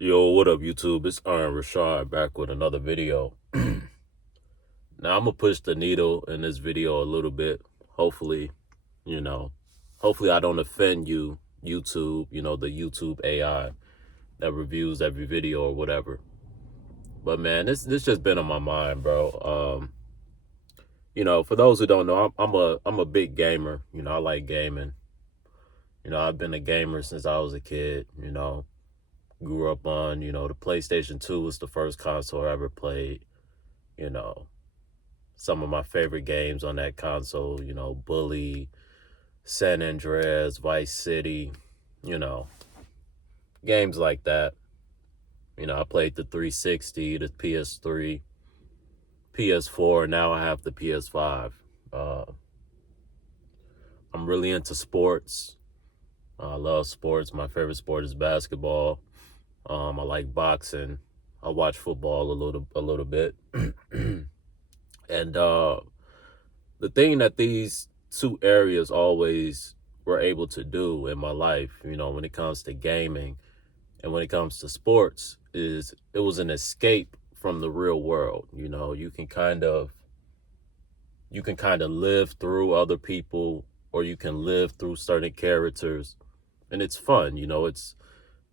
Yo, what up, YouTube? It's Richawd back with another video. Now, I'm going to push the needle in this video a little bit. Hopefully, you know, hopefully I don't offend you, YouTube, the YouTube AI that reviews every video or whatever. But man, this just been on my mind, bro. For those who don't know, I'm a big gamer. I like gaming. I've been a gamer since I was a kid, grew up on, the PlayStation 2 was the first console I ever played. You know, some of my favorite games on that console, Bully, San Andreas, Vice City, you know, games like that. I played the 360, the PS3, PS4, now I have the PS5. Uh, I'm really into sports. I love sports. My favorite sport is basketball. I like boxing. I watch football a little bit. And the thing that these two areas always were able to do in my life, when it comes to gaming and when it comes to sports, is it was an escape from the real world. You can kind of live through other people, or you can live through certain characters, and it's fun.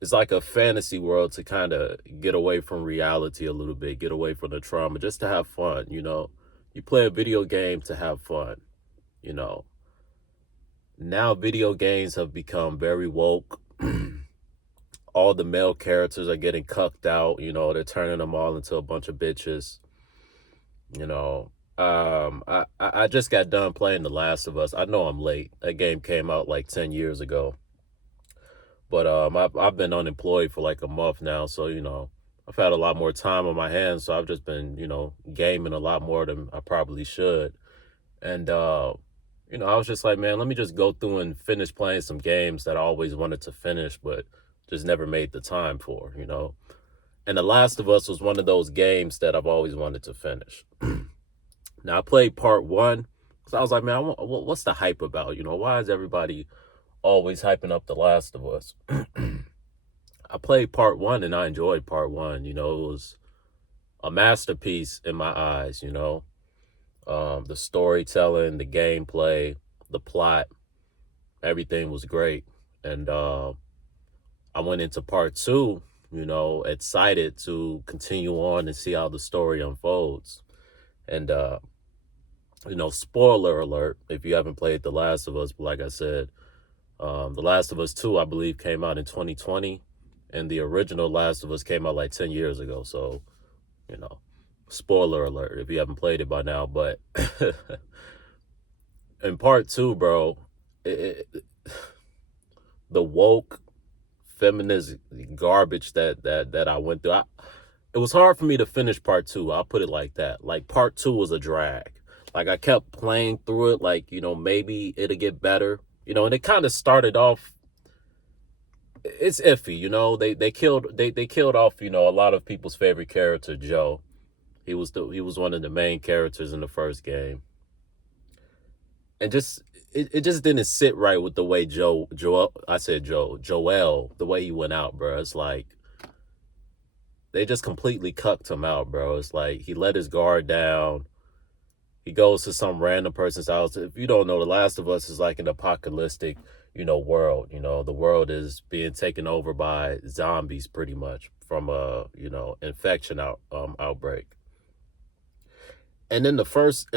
It's like a fantasy world to kind of get away from reality a little bit, get away from the trauma, just to have fun. You play a video game to have fun. Now video games have become very woke. All the male characters are getting cucked out. They're turning them all into a bunch of bitches. I just got done playing The Last of Us. I know I'm late. That game came out like 10 years ago. But I've been unemployed for like a month now, so I've had a lot more time on my hands, so I've just been gaming a lot more than I probably should. And I was just like, man, let me just go through and finish playing some games that I always wanted to finish, but just never made the time for. And The Last of Us was one of those games that I've always wanted to finish. Now I played part one, because I was like, man, what's the hype about? Why is everybody always hyping up The Last of Us? I played part one and I enjoyed part one. It was a masterpiece in my eyes. The storytelling, the gameplay, the plot, everything was great. And I went into part two, excited to continue on and see how the story unfolds. And spoiler alert if you haven't played The Last of Us, but like I said, The Last of Us 2, I believe, came out in 2020, and the original Last of Us came out like 10 years ago. So, spoiler alert if you haven't played it by now. But in part two, bro, the woke feminist garbage that I went through, it was hard for me to finish part two. I'll put it like that. Like, part two was a drag. Like, I kept playing through it, like, maybe it'll get better. And it kind of started off, it's iffy. They killed off, a lot of people's favorite character, Joe. He was one of the main characters in the first game. And it just didn't sit right with the way Joel, the way he went out, bro. It's like they just completely cucked him out, bro. It's like he let his guard down. He goes to some random person's house. If you don't know, The Last of Us is like an apocalyptic, world. The world is being taken over by zombies pretty much from a, infection outbreak. And then in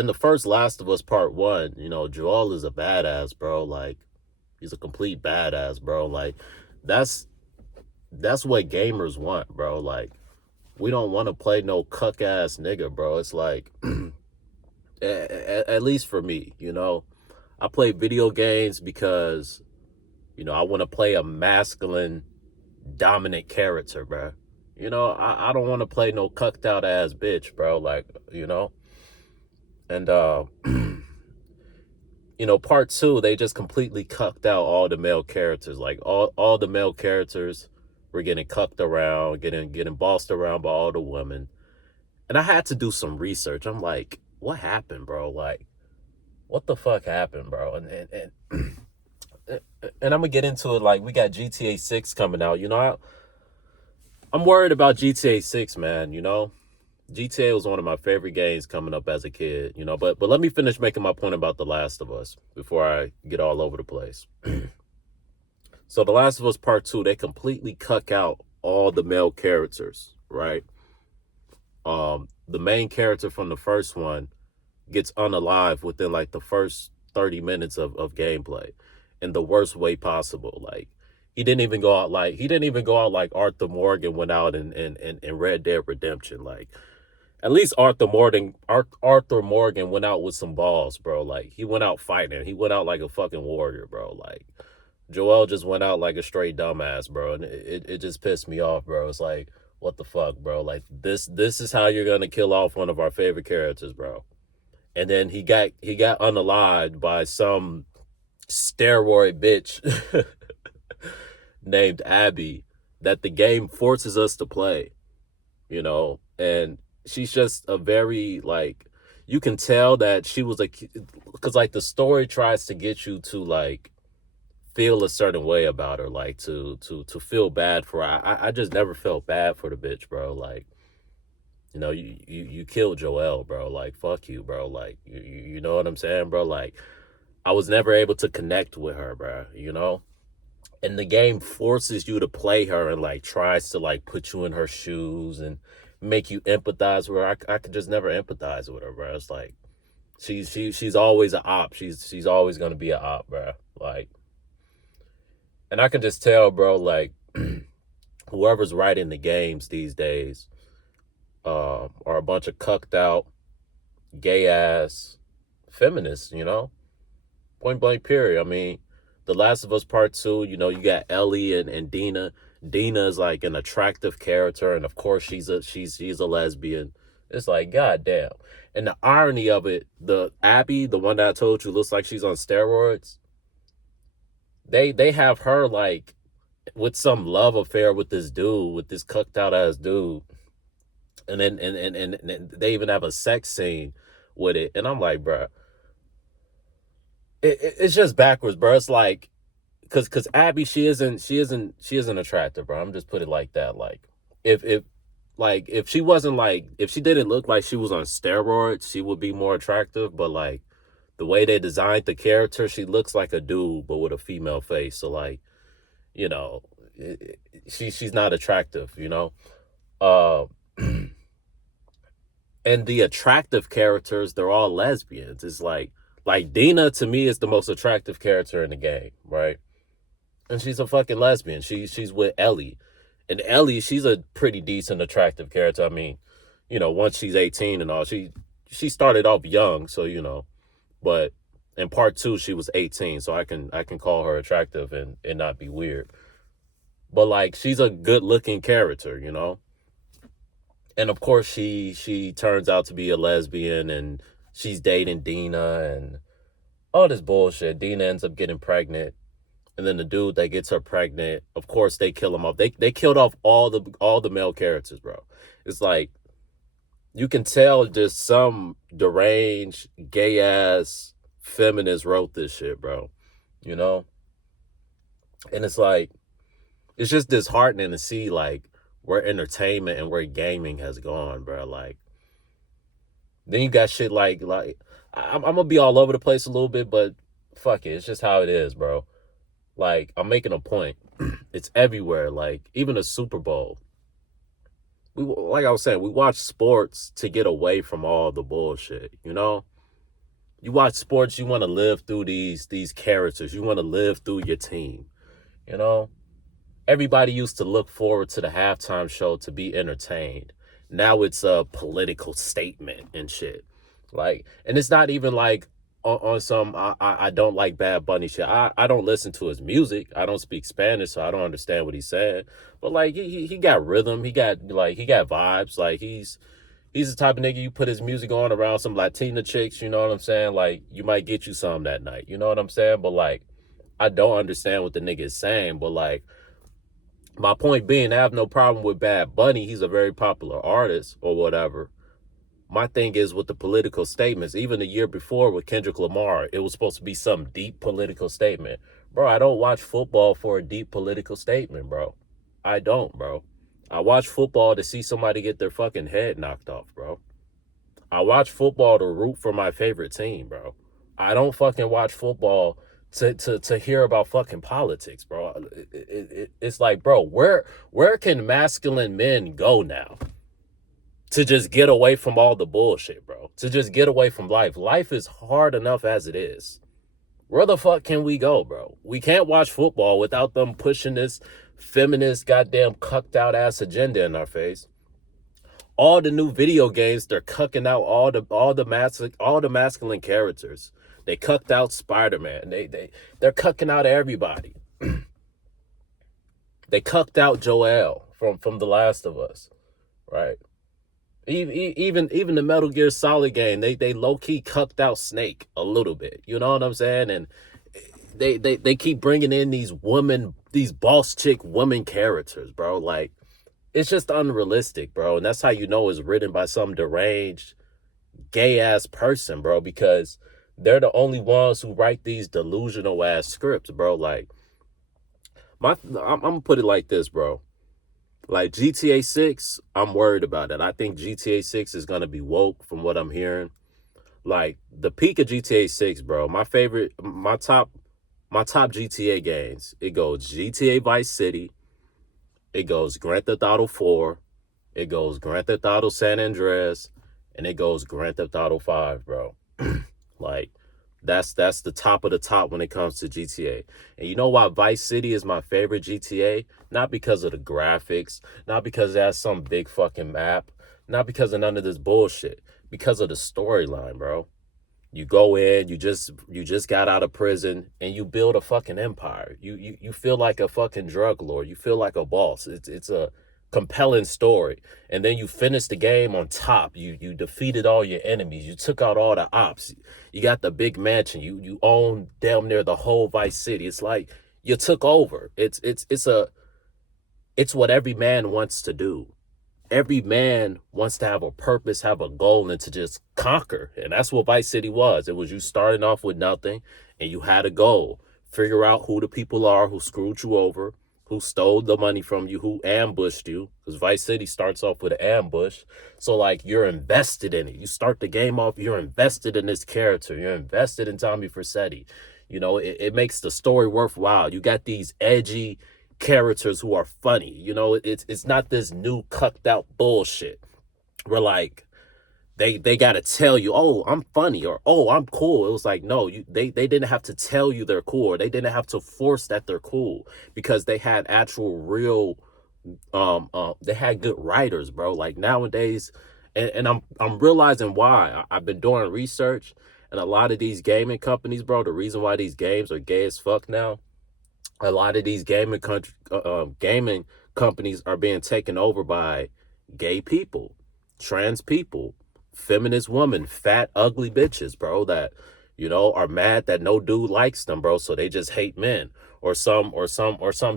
the first Last of Us part one, Joel is a badass, bro. Like, he's a complete badass, bro. Like, that's what gamers want, bro. Like, we don't want to play no cuck ass nigga, bro. It's like, at least for me, I play video games because, I want to play a masculine, dominant character, bro. I don't want to play no cucked out ass bitch, bro. Like, and part two, they just completely cucked out all the male characters. Like, all the male characters were getting cucked around, getting bossed around by all the women. And I had to do some research. I'm like, what happened, bro? Like, what the fuck happened, bro? And I'm gonna get into it. Like, we got GTA 6 coming out. I'm worried about GTA 6, man, you know? GTA was one of my favorite games coming up as a kid, you know, but let me finish making my point about The Last of Us before I get all over the place. So The Last of Us Part 2, they completely cuck out all the male characters, right? The main character from the first one gets unalive within like the first 30 minutes of gameplay in the worst way possible. Like he didn't even go out like Arthur Morgan went out in Red Dead Redemption. Like at least Arthur Morgan went out with some balls, bro. Like he went out fighting. He went out like a fucking warrior, bro. Like Joel just went out like a straight dumbass, bro. And it just pissed me off, bro. It's like, what the fuck, bro? Like this is how you're gonna kill off one of our favorite characters, bro. And then he got unalived by some steroid bitch named Abby that the game forces us to play, you know, and she's just a very like you can tell that she was like because like the story tries to get you to like feel a certain way about her, like to feel bad for her. I just never felt bad for the bitch, bro. Like, you know, you killed Joel, bro. Like, fuck you, bro. Like, you know what I'm saying, bro? Like, I was never able to connect with her, bro, you know? And the game forces you to play her and like tries to like put you in her shoes and make you empathize with her. I could just never empathize with her, bro. It's like she's always an op. She's always gonna be an op, bro. Like, and I can just tell, bro, like whoever's writing the games these days are a bunch of cucked out, gay ass feminists, you know? Point blank period. I mean, The Last of Us Part 2, you know, you got Ellie and Dina. Dina is like an attractive character, and of course she's a lesbian. It's like, goddamn. And the irony of it, the Abby, the one that I told you looks like she's on steroids, they have her like with some love affair with this dude, with this cucked out ass dude. And then and they even have a sex scene with it. And I'm like, bro, it's just backwards, bro. It's like because Abby, she isn't attractive, bro. I'm just put it like that. Like if she wasn't like if she didn't look like she was on steroids, she would be more attractive. But like the way they designed the character, she looks like a dude but with a female face. So like, you know, she's not attractive, you know. Uh, and the attractive characters, they're all lesbians. It's like Dina to me is the most attractive character in the game, right? And she's a fucking lesbian. She's with Ellie. And Ellie, she's a pretty decent attractive character. I mean, you know, once she's 18 and all, she started off young, so you know, but in part 2 she was 18, so I can call her attractive and not be weird. But like she's a good looking character, you know? And of course she turns out to be a lesbian and she's dating Dina and all this bullshit. Dina ends up getting pregnant. And then the dude that gets her pregnant, of course they kill him off. They killed off all the male characters, bro. It's like you can tell just some deranged, gay ass feminist wrote this shit, bro. You know? And it's like it's just disheartening to see like where entertainment and where gaming has gone, bro. Like then you got shit like I'm gonna be all over the place a little bit, but fuck it, it's just how it is, bro. Like I'm making a point. It's everywhere. Like even a Super Bowl. Like I was saying, we watch sports to get away from all the bullshit. You know, you watch sports, you want to live through these characters. You want to live through your team. You know, everybody used to look forward to the halftime show to be entertained. Now it's a political statement and shit. Like, and it's not even like on some I don't like Bad Bunny shit. I don't listen to his music. I don't speak Spanish, so I don't understand what he's saying. But like he got rhythm. He got vibes. Like he's the type of nigga you put his music on around some Latina chicks. You know what I'm saying? Like you might get you some that night. You know what I'm saying? But like I don't understand what the nigga is saying. But like my point being, I have no problem with Bad Bunny. He's a very popular artist or whatever. My thing is with the political statements, even the year before with Kendrick Lamar, it was supposed to be some deep political statement. Bro, I don't watch football for a deep political statement, bro. I don't, bro. I watch football to see somebody get their fucking head knocked off, bro. I watch football to root for my favorite team, bro. I don't fucking watch football to hear about fucking politics, bro. It's like, bro, where can masculine men go now to just get away from all the bullshit, bro? To just get away from life. Life is hard enough as it is. Where the fuck can we go, bro? We can't watch football without them pushing this feminist goddamn cucked out ass agenda in our face. All the new video games, they're cucking out all the masculine characters. They cucked out Spider-Man. They're cucking out everybody. They cucked out Joel from The Last of Us, right? Even the Metal Gear Solid game, they low key cucked out Snake a little bit. You know what I'm saying? And they keep bringing in these boss chick woman characters, bro. Like, it's just unrealistic, bro. And that's how you know it's written by some deranged, gay-ass person, bro, because they're the only ones who write these delusional-ass scripts, bro. Like, I'm going to put it like this, bro. Like, GTA 6, I'm worried about it. I think GTA 6 is going to be woke from what I'm hearing. Like, the peak of GTA 6, bro, my top GTA games, it goes GTA Vice City, it goes Grand Theft Auto 4, it goes Grand Theft Auto San Andreas, and it goes Grand Theft Auto 5, bro. Like, that's the top of the top when it comes to GTA. And you know why Vice City is my favorite GTA? Not because of the graphics, not because it has some big fucking map, not because of none of this bullshit, because of the storyline, bro. You go in, you just got out of prison, and you build a fucking empire. You feel like a fucking drug lord. You feel like a boss. It's a compelling story. And then you finish the game on top. You defeated all your enemies. You took out all the ops. You got the big mansion. You own damn near the whole Vice City. It's like you took over. It's what every man wants to do. Every man wants to have a purpose, have a goal, and to just conquer. And that's what Vice City was. It was you starting off with nothing, and you had a goal. Figure out who the people are who screwed you over, who stole the money from you, who ambushed you. Because Vice City starts off with an ambush. So, like, you're invested in it. You start the game off, you're invested in this character. You're invested in Tommy Vercetti. You know, it makes the story worthwhile. You got these edgy characters who are funny. You know, it's not this new cucked out bullshit where like they gotta tell you, oh, I'm funny, or oh, I'm cool. It was like, no, they didn't have to tell you they're cool, or they didn't have to force that they're cool, because they had actual real they had good writers, bro. Like nowadays, and I'm realizing why. I've been doing research, and a lot of these gaming companies, bro, the reason why these games are gay as fuck now, a lot of these gaming companies are being taken over by gay people, trans people, feminist women, fat, ugly bitches, bro, that, you know, are mad that no dude likes them, bro, so they just hate men, or some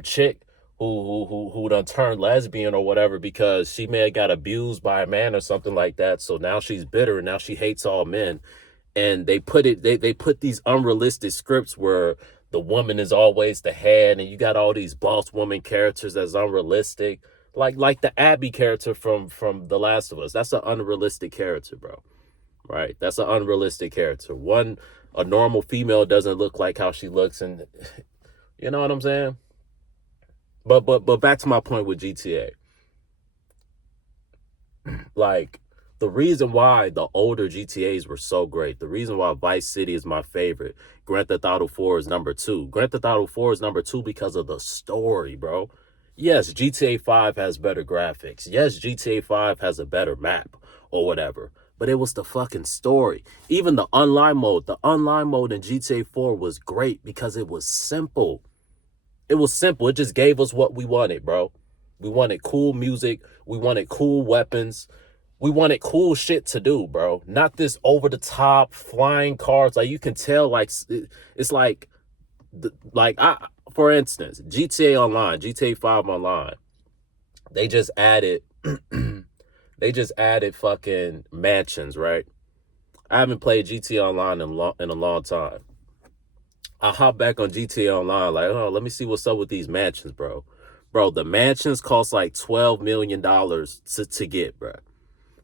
chick who done turned lesbian or whatever because she may have got abused by a man or something like that, so now she's bitter and now she hates all men. And they put these unrealistic scripts where the woman is always the head, and you got all these boss woman characters that's unrealistic, like the Abby character from The Last of Us. That's an unrealistic character, bro. Right? That's an unrealistic character. A normal female doesn't look like how she looks, and you know what I'm saying? But back to my point with GTA. Like, the reason why the older GTAs were so great, the reason why Vice City is my favorite, Grand Theft Auto 4 is number 2. Grand Theft Auto 4 is number 2 because of the story, bro. Yes, GTA 5 has better graphics. Yes, GTA 5 has a better map or whatever. But it was the fucking story. Even the online mode in GTA 4 was great because it was simple. It was simple. It just gave us what we wanted, bro. We wanted cool music. We wanted cool weapons. We wanted cool shit to do, bro. Not this over-the-top flying cars. Like, you can tell, like, it's like for instance, GTA 5 Online, they just added fucking mansions, right? I haven't played GTA Online in a long time. I hop back on GTA Online, like, oh, let me see what's up with these mansions, bro. Bro, the mansions cost like $12 million to get, bro.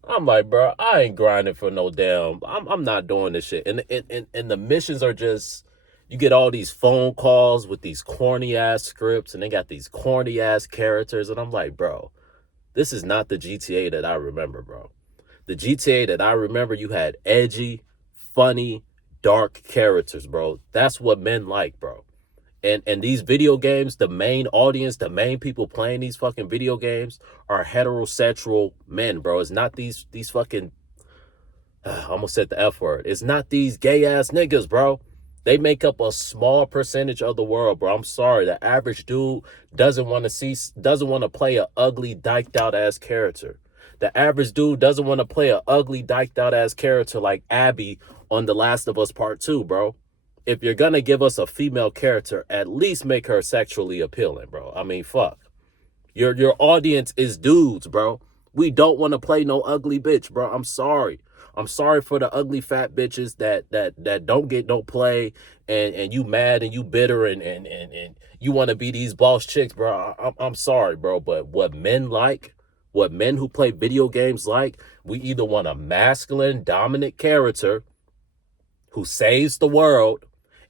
I'm like, bro, I ain't grinding for no damn. I'm not doing this shit. And the missions are just, you get all these phone calls with these corny ass scripts, and they got these corny ass characters, and I'm like, bro, this is not the GTA that I remember, bro. The GTA that I remember, you had edgy, funny, dark characters, bro. That's what men like, bro. And these video games, the main audience, the main people playing these fucking video games are heterosexual men, bro. It's not these fucking, I almost said the F word. It's not these gay ass niggas, bro. They make up a small percentage of the world, bro. I'm sorry. The average dude doesn't want to play a ugly, dyked out ass character. The average dude doesn't want to play a ugly, dyked out ass character like Abby on The Last of Us Part 2, bro. If you're gonna give us a female character, at least make her sexually appealing, bro. I mean, fuck. Your audience is dudes, bro. We don't want to play no ugly bitch, bro. I'm sorry. I'm sorry for the ugly fat bitches that don't get no play, and you mad and you bitter and you want to be these boss chicks, bro. I'm sorry, bro. But what men like, what men who play video games like, we either want a masculine, dominant character who saves the world,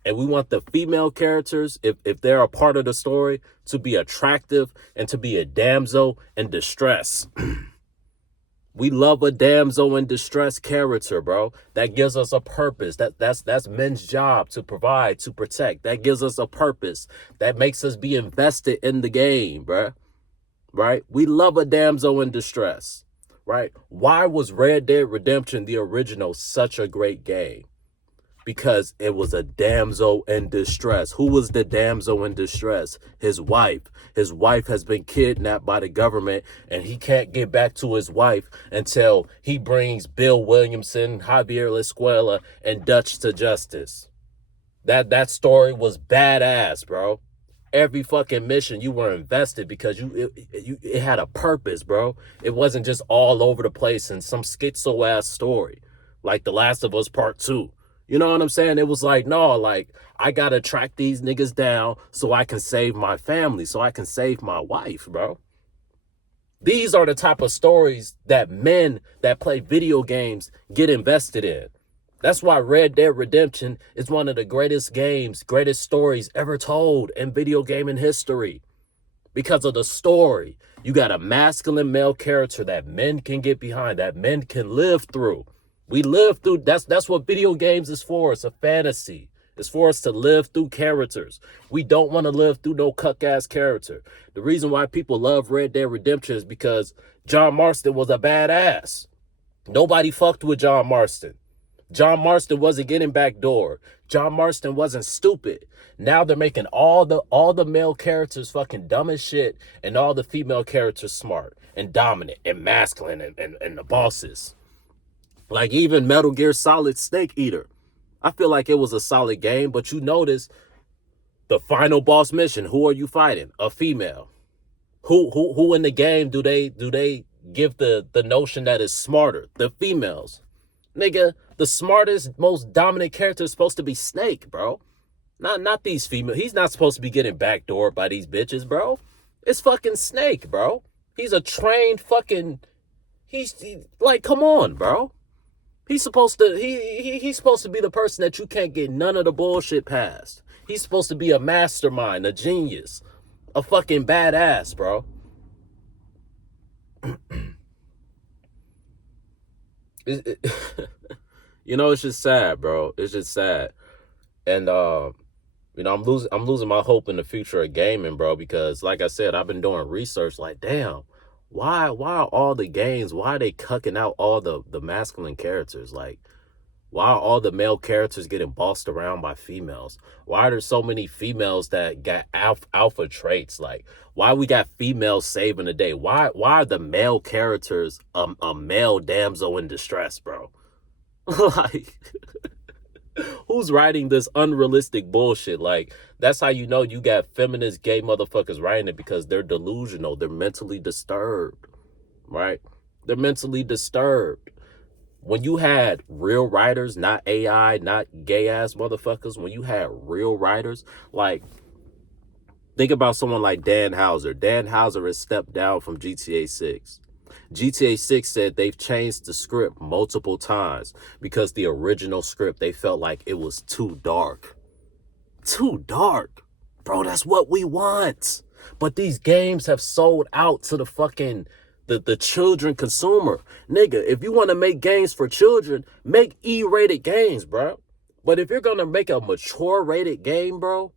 and we want the female characters, if they're a part of the story, to be attractive and to be a damsel in distress. We love a damsel in distress character, bro. That gives us a purpose. That's men's job, to provide, to protect. That gives us a purpose. That makes us be invested in the game, bro. Right? We love a damsel in distress. Right? Why was Red Dead Redemption, the original, such a great game? Because it was a damsel in distress. Who was the damsel in distress? His wife. His wife has been kidnapped by the government, and he can't get back to his wife until he brings Bill Williamson, Javier Lascuela, and Dutch to justice. That story was badass, bro. Every fucking mission you were invested because it had a purpose, bro. It wasn't just all over the place in some schizo ass story like The Last of Us Part 2. You know what I'm saying? It was like, no, like, I gotta track these niggas down so I can save my family, so I can save my wife, bro. These are the type of stories that men that play video games get invested in. That's why Red Dead Redemption is one of the greatest games, greatest stories ever told in video gaming history. Because of the story. You got a masculine male character that men can get behind, that men can live through. We live through, that's what video games is for. It's a fantasy. It's for us to live through characters. We don't want to live through no cuck-ass character. The reason why people love Red Dead Redemption is because John Marston was a badass. Nobody fucked with John Marston. John Marston wasn't getting backdoor. John Marston wasn't stupid. Now they're making all the male characters fucking dumb as shit, and all the female characters smart and dominant and masculine and the bosses. Like even Metal Gear Solid Snake Eater. I feel like it was a solid game, but you notice the final boss mission, who are you fighting? A female. Who in the game do they give the notion that is smarter? The females. Nigga, the smartest, most dominant character is supposed to be Snake, bro. Not these females. He's not supposed to be getting backdoored by these bitches, bro. It's fucking Snake, bro. He's a trained fucking, like, come on, bro. He's supposed to he's supposed to be the person that you can't get none of the bullshit past. He's supposed to be a mastermind, a genius, a fucking badass, bro. You know, it's just sad, bro. It's just sad. And you know, I'm losing my hope in the future of gaming, bro, because like I said, I've been doing research like, damn, why are all the games, why are they cucking out all the masculine characters? Like, why are all the male characters getting bossed around by females? Why are there so many females that got alpha traits? Like, why we got females saving the day? Why are the male characters a male damsel in distress, bro? Like, who's writing this unrealistic bullshit? Like, that's how you know you got feminist gay motherfuckers writing it, because they're delusional. They're mentally disturbed, right? They're mentally disturbed. When you had real writers, not AI, not gay ass motherfuckers, when you had real writers, like, Think about someone like Dan Houser. Dan Houser has stepped down from GTA 6. GTA 6 said they've changed the script multiple times because the original script, they felt like it was too dark. Too dark. Bro, that's what we want. But these games have sold out to the fucking the children consumer. Nigga, if you want to make games for children, make E-rated games, bro. But if you're going to make a mature rated game, bro,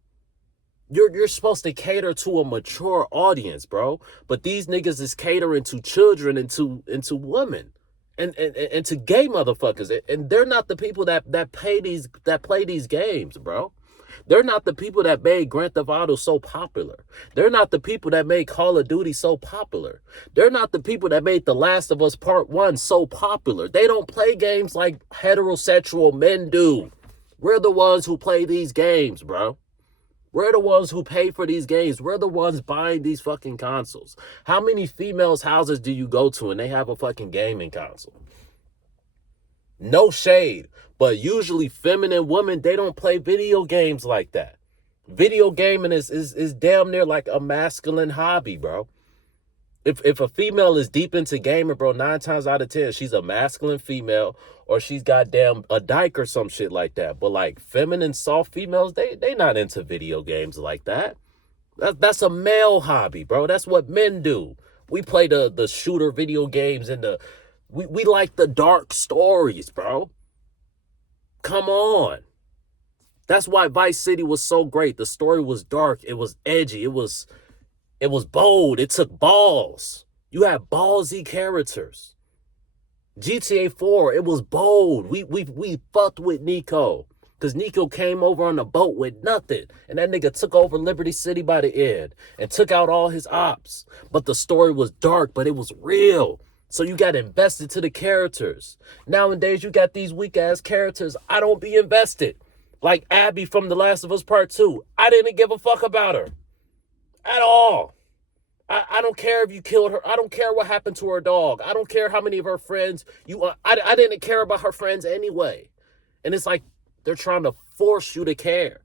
you're supposed to cater to a mature audience, bro. But these niggas is catering to children and to women and to gay motherfuckers. And they're not the people that play these games, bro. They're not the people that made Grand Theft Auto so popular. They're not the people that made Call of Duty so popular. They're not the people that made The Last of Us Part 1 so popular. They don't play games like heterosexual men do. We're the ones who play these games, bro. We're the ones who pay for these games. We're the ones buying these fucking consoles. How many females' houses do you go to and they have a fucking gaming console? No shade, but usually feminine women, they don't play video games like that. Video gaming is damn near like a masculine hobby, bro. If a female is deep into gaming, bro, 9 times out of 10, she's a masculine female or she's goddamn a dyke or some shit like that. But like feminine, soft females, they not into video games like that. That's a male hobby, bro. That's what men do. We play the shooter video games and we like the dark stories, bro. Come on. That's why Vice City was so great. The story was dark. It was edgy. It was bold. It took balls. You had ballsy characters. GTA 4, it was bold. We fucked with Nico. Because Nico came over on a boat with nothing. And that nigga took over Liberty City by the end. And took out all his ops. But the story was dark, but it was real. So you got invested to the characters. Nowadays, you got these weak-ass characters. I don't be invested. Like Abby from The Last of Us Part 2. I didn't give a fuck about her. At all. I don't care if you killed her. I don't care what happened to her dog. I don't care how many of her friends I didn't care about her friends anyway. And it's like they're trying to force you to care.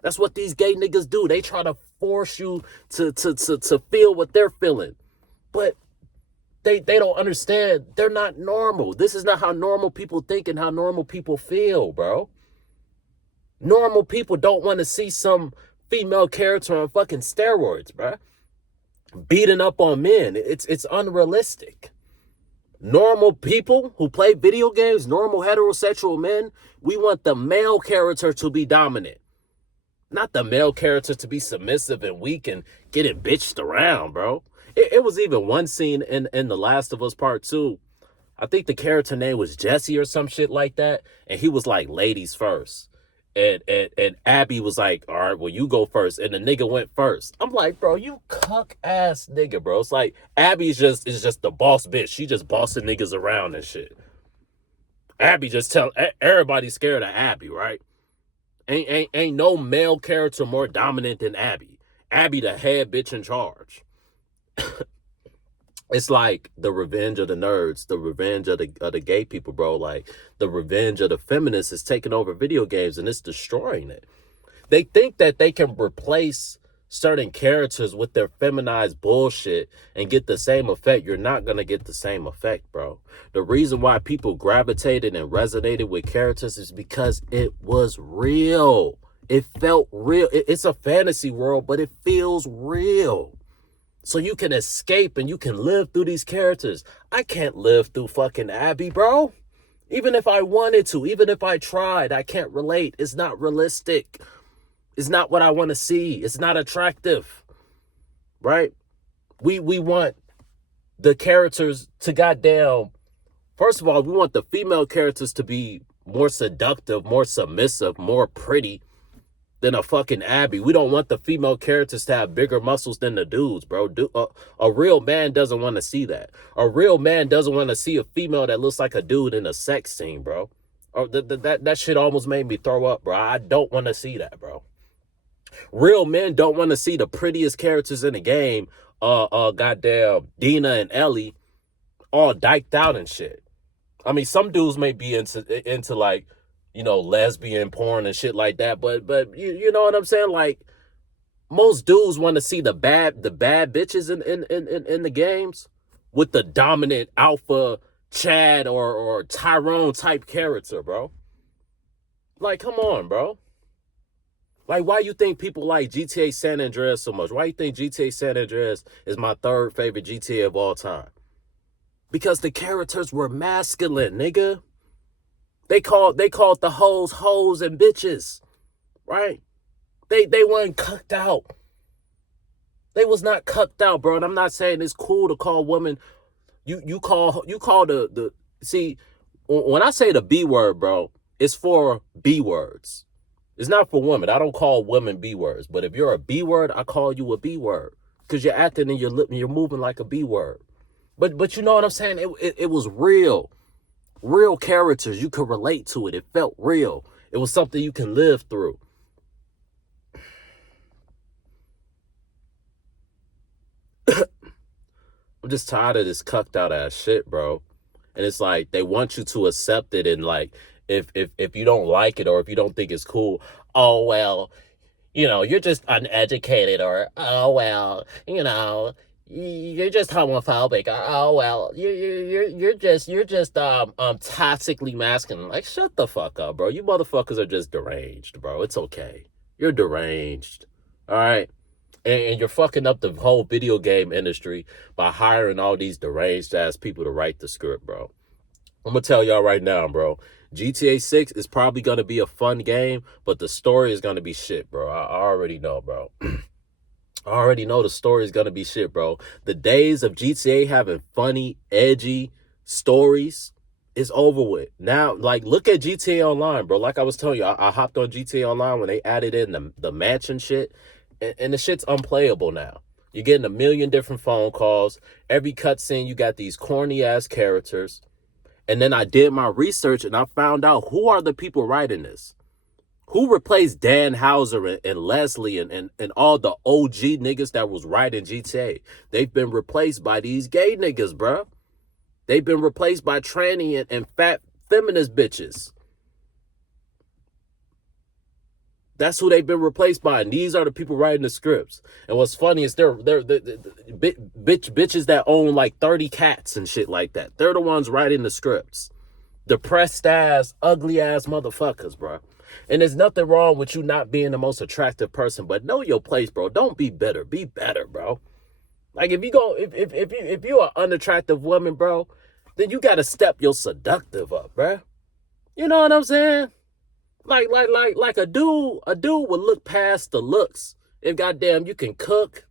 That's what these gay niggas do. They try to force you to feel what they're feeling. But they don't understand. They're not normal. This is not how normal people think and how normal people feel, bro. Normal people don't want to see some female character on fucking steroids, bro. Beating up on men. It's unrealistic. Normal people who play video games, normal heterosexual men, we want the male character to be dominant. Not the male character to be submissive and weak and getting bitched around, bro. It was even one scene in The Last of Us Part 2. I think the character name was Jesse or some shit like that. And he was like, ladies first. And Abby was like, all right, well, you go first. And the nigga went first. I'm like, bro, you cuck ass nigga, bro. It's like Abby is just the boss bitch. She just bossing niggas around and shit. Abby just everybody's scared of Abby, right? Ain't no male character more dominant than Abby. Abby the head bitch in charge. It's like the revenge of the nerds, the revenge of the gay people, bro. Like the revenge of the feminists is taking over video games and it's destroying it. They think that they can replace certain characters with their feminized bullshit and get the same effect. You're not going to get the same effect, bro. The reason why people gravitated and resonated with characters is because it was real. It felt real. It's a fantasy world, but it feels real. So you can escape and you can live through these characters. I can't live through fucking Abby, bro. Even if I wanted to, even if I tried, I can't relate. It's not realistic. It's not what I want to see. It's not attractive, right? We want the characters to goddamn, first of all, we want the female characters to be more seductive, more submissive, more pretty than a fucking Abby. We don't want the female characters to have bigger muscles than the dudes, bro. A real man doesn't want to see that. A real man doesn't want to see a female that looks like a dude in a sex scene, bro. Or that shit almost made me throw up, bro. I don't want to see that, bro. Real men don't want to see the prettiest characters in the game, goddamn Dina and Ellie, all dyked out and shit. I mean, some dudes may be into like, you know, lesbian porn and shit like that. But you know what I'm saying? Like, most dudes want to see the bad bitches in the games with the dominant alpha Chad or Tyrone type character, bro. Like, come on, bro. Like, why you think people like GTA San Andreas so much? Why you think GTA San Andreas is my third favorite GTA of all time? Because the characters were masculine, nigga. They called the hoes and bitches, right? They weren't cucked out. They was not cucked out, bro. And I'm not saying it's cool to call women. You call the see, when I say the B word, bro, it's for B words. It's not for women. I don't call women B words. But if you're a B word, I call you a B word. Because you're acting and you're moving like a B word. But you know what I'm saying? It was real. Real characters. You could relate to it. It felt real. It was something you can live through. I'm just tired of this cucked out ass shit, bro. And it's like they want you to accept it, and like if you don't like it or if you don't think it's cool, oh well, you know, you're just uneducated, or oh well, you know, you're just homophobic, or oh well, you're just toxically masculine. Like, shut the fuck up, bro. You motherfuckers are just deranged, bro. It's okay. You're deranged. All right. And you're fucking up the whole video game industry by hiring all these deranged ass people to write the script, bro. I'm gonna tell y'all right now, bro. GTA 6 is probably gonna be a fun game, but the story is gonna be shit, bro. I already know, bro. I already know the story is gonna be shit, bro. The days of GTA having funny, edgy stories is over with. Now, like, look at GTA Online, bro. Like I was telling you, I hopped on GTA Online when they added in the mansion shit. And the shit's unplayable now. You're getting a million different phone calls. Every cutscene, you got these corny ass characters. And then I did my research and I found out who are the people writing this. Who replaced Dan Houser and Leslie and all the OG niggas that was writing GTA? They've been replaced by these gay niggas, bro. They've been replaced by tranny and fat feminist bitches. That's who they've been replaced by, and these are the people writing the scripts. And what's funny is they're bitches that own like 30 cats and shit like that. They're the ones writing the scripts. Depressed ass, ugly ass motherfuckers, bro. And there's nothing wrong with you not being the most attractive person, but know your place, bro. Don't be bitter. Be better, bro. Like, if you're an unattractive woman, bro, then you gotta step your seductive up, bro. You know what I'm saying? Like a dude would look past the looks. If goddamn you can cook,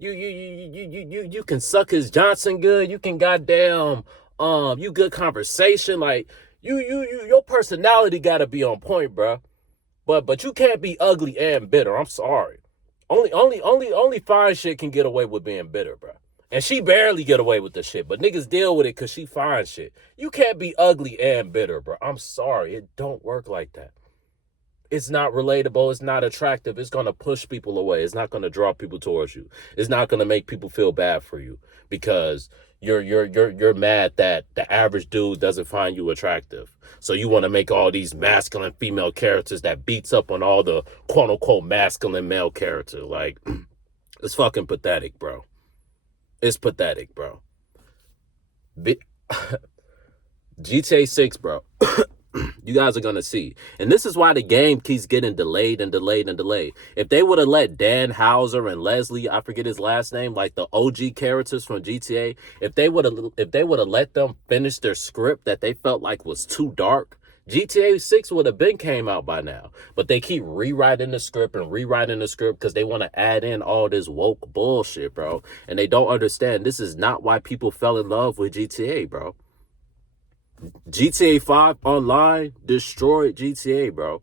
you can suck his Johnson good, you can goddamn you good conversation, like your personality gotta be on point, bro. But you can't be ugly and bitter. I'm sorry. Only fine shit can get away with being bitter, bro. And she barely get away with the shit, but niggas deal with it because she fine shit. You can't be ugly and bitter, bro. I'm sorry. It don't work like that. It's not relatable. It's not attractive. It's going to push people away. It's not going to draw people towards you. It's not going to make people feel bad for you because you're mad that the average dude doesn't find you attractive. So you want to make all these masculine female characters that beats up on all the quote unquote masculine male character. Like, it's fucking pathetic, bro. It's pathetic, bro. GTA 6, bro. You guys are going to see. And this is why the game keeps getting delayed and delayed and delayed. If they would have let Dan Houser and Leslie, I forget his last name, like the OG characters from GTA, if they would have let them finish their script that they felt like was too dark, GTA 6 would have been came out by now. But they keep rewriting the script because they want to add in all this woke bullshit, bro. And they don't understand this is not why people fell in love with GTA, bro. GTA 5 Online destroyed GTA, bro.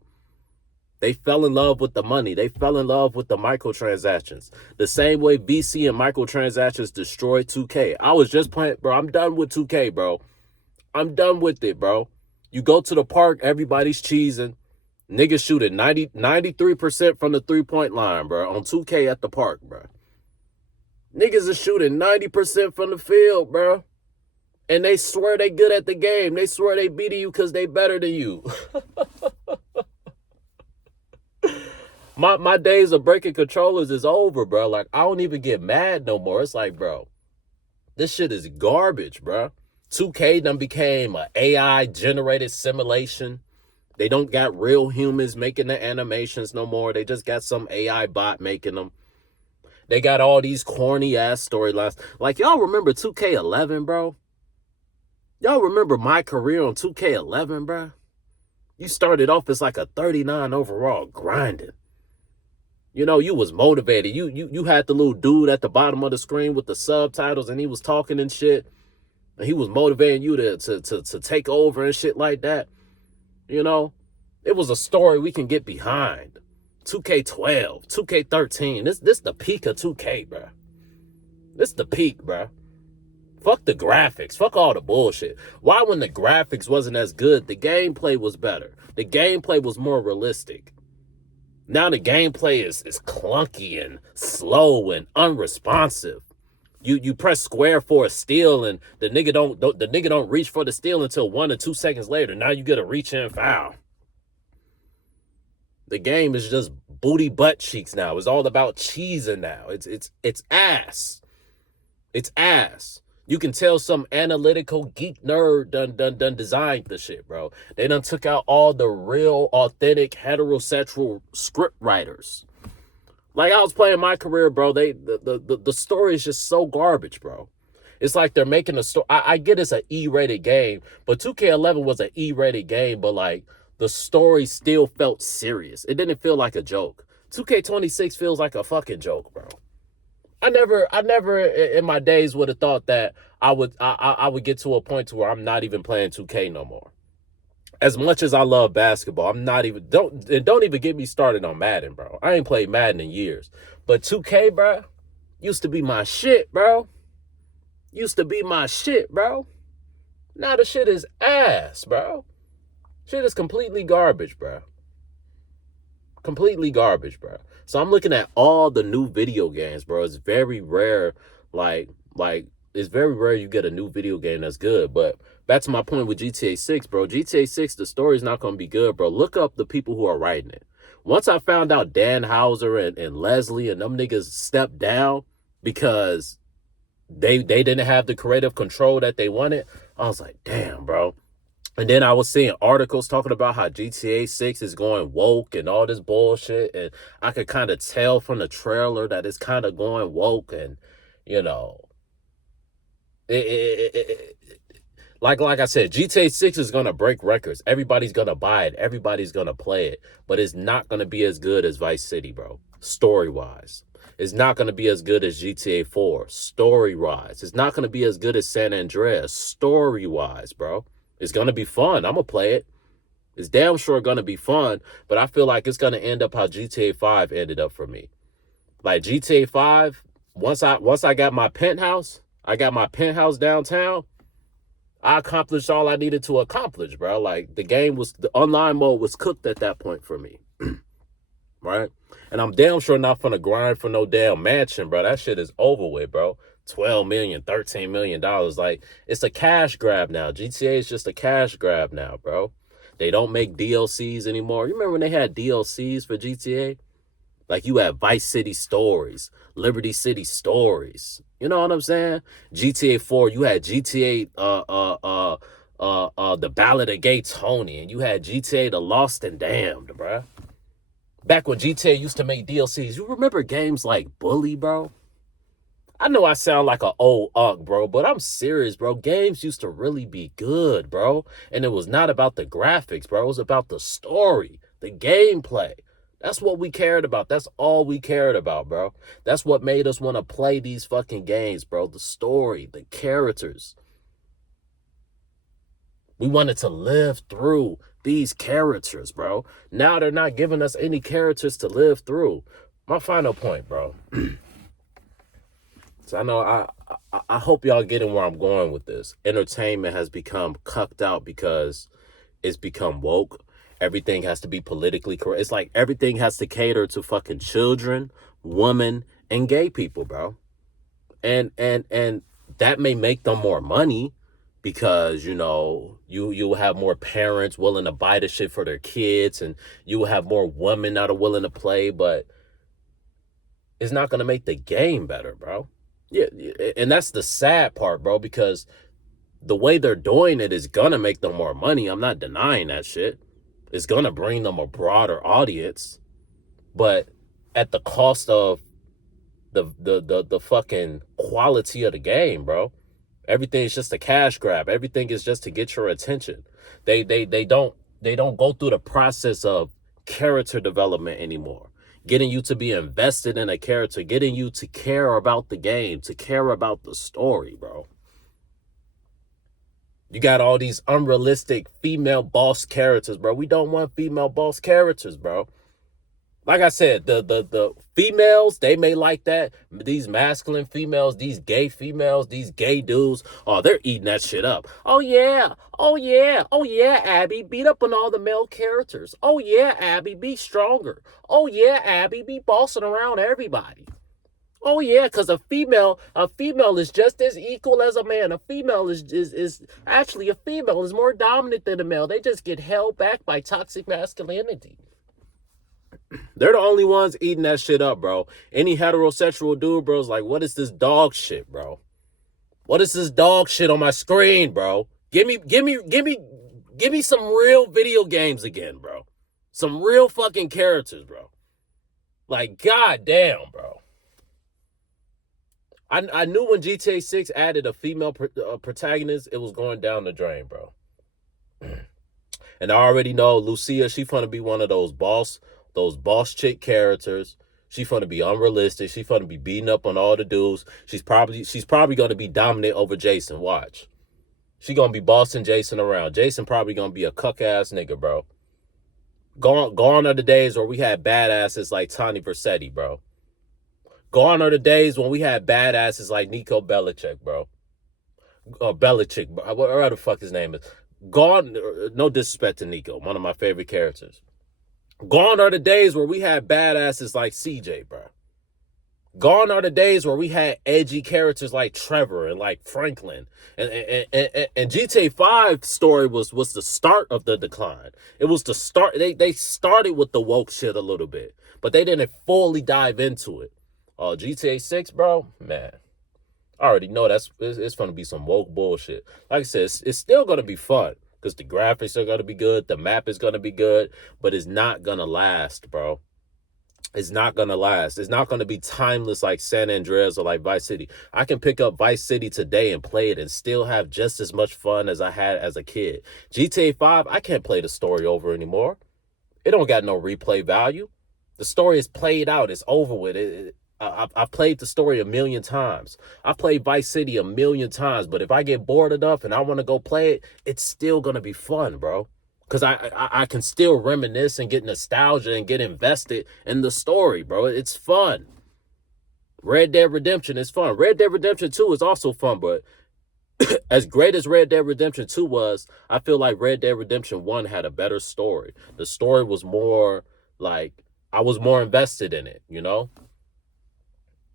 They fell in love with the money. They fell in love with the microtransactions. The same way VC and microtransactions destroyed 2K. I was just playing, bro. I'm done with 2K, bro. I'm done with it, bro. You go to the park, everybody's cheesing. Niggas shooting 93% from the 3-point line, bro, on 2K at the park, bro. Niggas are shooting 90% from the field, bro. And they swear they good at the game. They swear they beating you because they better than you. My days of breaking controllers is over, bro. Like, I don't even get mad no more. It's like, bro, this shit is garbage, bro. 2K done became an AI generated simulation. They don't got real humans making the animations no more. They just got some AI bot making them. They got all these corny ass storylines. Like, y'all remember 2K11, bro? Y'all remember my career on 2K11, bro? You started off as like a 39 overall grinding. You know, you was motivated. You had the little dude at the bottom of the screen with the subtitles, and he was talking and shit. And he was motivating you to take over and shit like that. You know, it was a story we can get behind. 2K12, 2K13. This the peak of 2K, bro. This the peak, bro. Fuck the graphics. Fuck all the bullshit. Why, when the graphics wasn't as good, the gameplay was better? The gameplay was more realistic. Now the gameplay is clunky and slow and unresponsive. You press square for a steal, and the nigga don't reach for the steal until 1 or 2 seconds later. Now you get a reach in foul. The game is just booty butt cheeks now. It's all about cheesing now. It's ass. It's ass. You can tell some analytical geek nerd done designed the shit, bro. They done took out all the real, authentic, heterosexual script writers. Like, I was playing my career, bro. The story is just so garbage, bro. It's like they're making a story. I get it's an E-rated game, but 2K11 was an E-rated game, but like the story still felt serious. It didn't feel like a joke. 2K26 feels like a fucking joke, bro. I never in my days would have thought that I would get to a point to where I'm not even playing 2K no more. As much as I love basketball, I'm not even, don't even get me started on Madden, bro. I ain't played Madden in years. But 2K, bro, used to be my shit, bro. Used to be my shit, bro. Now the shit is ass, bro. Shit is completely garbage, bro. Completely garbage, bro. So I'm looking at all the new video games, bro. It's very rare, like it's very rare you get a new video game that's good. But back to my point with GTA 6, bro. GTA 6, the story's not going to be good, bro. Look up the people who are writing it. Once I found out Dan Houser and Leslie and them niggas stepped down because they didn't have the creative control that they wanted, I was like, damn, bro. And then I was seeing articles talking about how GTA 6 is going woke and all this bullshit. And I could kind of tell from the trailer that it's kind of going woke. And, you know, like I said, GTA 6 is going to break records. Everybody's going to buy it. Everybody's going to play it. But it's not going to be as good as Vice City, bro, story-wise. It's not going to be as good as GTA 4, story-wise. It's not going to be as good as San Andreas, story-wise, bro. It's going to be fun. I'm going to play it. It's damn sure going to be fun, but I feel like it's going to end up how GTA 5 ended up for me. Like GTA 5, once I got my penthouse, downtown, I accomplished all I needed to accomplish, bro. Like the online mode was cooked at that point for me. Right? And I'm damn sure not finna grind for no damn mansion, bro. That shit is over with, bro. $12 million, $13 million. Like, it's a cash grab now. GTA is just a cash grab now, bro. They don't make DLCs anymore. You remember when they had DLCs for GTA? Like, you had Vice City Stories, Liberty City Stories. You know what I'm saying? GTA 4, you had GTA The Ballad of Gay Tony, and you had GTA The Lost and Damned, bro. Back when GTA used to make DLCs, you remember games like Bully, bro? I know I sound like an old unk, bro, but I'm serious, bro. Games used to really be good, bro. And it was not about the graphics, bro. It was about the story, the gameplay. That's what we cared about. That's all we cared about, bro. That's what made us want to play these fucking games, bro. The story, the characters. We wanted to live through these characters, bro. Now they're not giving us any characters to live through. My final point, bro. So I know I hope y'all getting where I'm going with this. Entertainment has become cucked out because it's become woke. Everything has to be politically correct. It's like everything has to cater to fucking children, women, and gay people, bro. And that may make them more money because, you know, you will have more parents willing to buy the shit for their kids, and you will have more women that are willing to play, but it's not going to make the game better, bro. Yeah, and that's the sad part, bro, because the way they're doing it is going to make them more money. I'm not denying that shit. It's going to bring them a broader audience, but at the cost of the fucking quality of the game, bro. Everything is just a cash grab. Everything is just to get your attention. They don't go through the process of character development anymore. Getting you to be invested in a character, getting you to care about the game, to care about the story, bro. You got all these unrealistic female boss characters, bro. We don't want female boss characters, bro. Like I said, the females, they may like that. These masculine females, these gay females, these gay dudes, oh, they're eating that shit up. Oh, yeah. Oh, yeah. Oh, yeah, Abby. Beat up on all the male characters. Oh, yeah, Abby. Be stronger. Oh, yeah, Abby. Be bossing around everybody. Oh, yeah, because a female is just as equal as a man. A female is actually, a female is more dominant than a male. They just get held back by toxic masculinity. They're the only ones eating that shit up, bro. Any heterosexual dude, bro, is like, what is this dog shit, bro? What is this dog shit on my screen, bro? Give me some real video games again, bro. Some real fucking characters, bro. Like, goddamn, bro. I knew when GTA 6 added a female protagonist, it was going down the drain, bro. And I already know Lucia, she finna be one of those boss chick characters. She finna be unrealistic. She finna be beating up on all the dudes. She's probably gonna be dominant over Jason. Watch. She gonna be bossing Jason around. Jason probably gonna be a cuck ass nigga, bro. Gone are the days where we had badasses like Tani Versetti, bro. Gone are the days when we had badasses like Nico Bellic, bro. Belichick, bro. Whatever the fuck his name is. Gone, no disrespect to Nico, one of my favorite characters. Gone are the days where we had badasses like CJ, bro. Gone are the days where we had edgy characters like Trevor and like Franklin. And GTA 5 story was the start of the decline. It was the start. They started with the woke shit a little bit, but they didn't fully dive into it. GTA 6, bro, man. I already know it's going to be some woke bullshit. Like I said, it's still going to be fun because the graphics are going to be good. The map is going to be good, but it's not going to last, bro. It's not going to last. It's not going to be timeless like San Andreas or like Vice City. I can pick up Vice City today and play it and still have just as much fun as I had as a kid. GTA 5, I can't play the story over anymore. It don't got no replay value. The story is played out. It's over with. I've played the story 1,000,000 times. I played Vice City 1,000,000 times, but if I get bored enough and I want to go play it, it's still going to be fun, bro. Because I can still reminisce and get nostalgia and get invested in the story, bro. It's fun. Red Dead Redemption is fun. Red Dead Redemption 2 is also fun, but as great as Red Dead Redemption 2 was, I feel like Red Dead Redemption 1 had a better story. The story was more like, I was more invested in it, you know?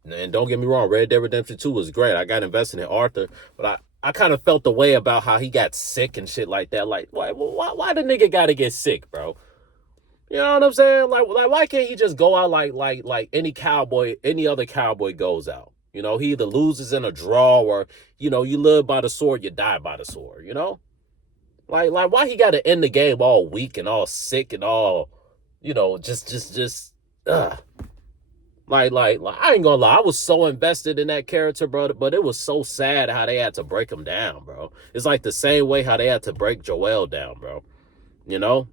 And don't get me wrong, Red Dead Redemption 2 was great. I got invested in Arthur, but I kind of felt the way about how he got sick and shit like that. Like, why the nigga gotta get sick, bro? You know what I'm saying? Like why can't he just go out like any other cowboy goes out? You know, he either loses in a draw or, you know, you live by the sword, you die by the sword, you know? Like why he gotta end the game all weak and all sick and all, you know, just Like, I ain't gonna lie, I was so invested in that character, bro, but it was so sad how they had to break him down, bro. It's like the same way how they had to break Joel down, bro. You know?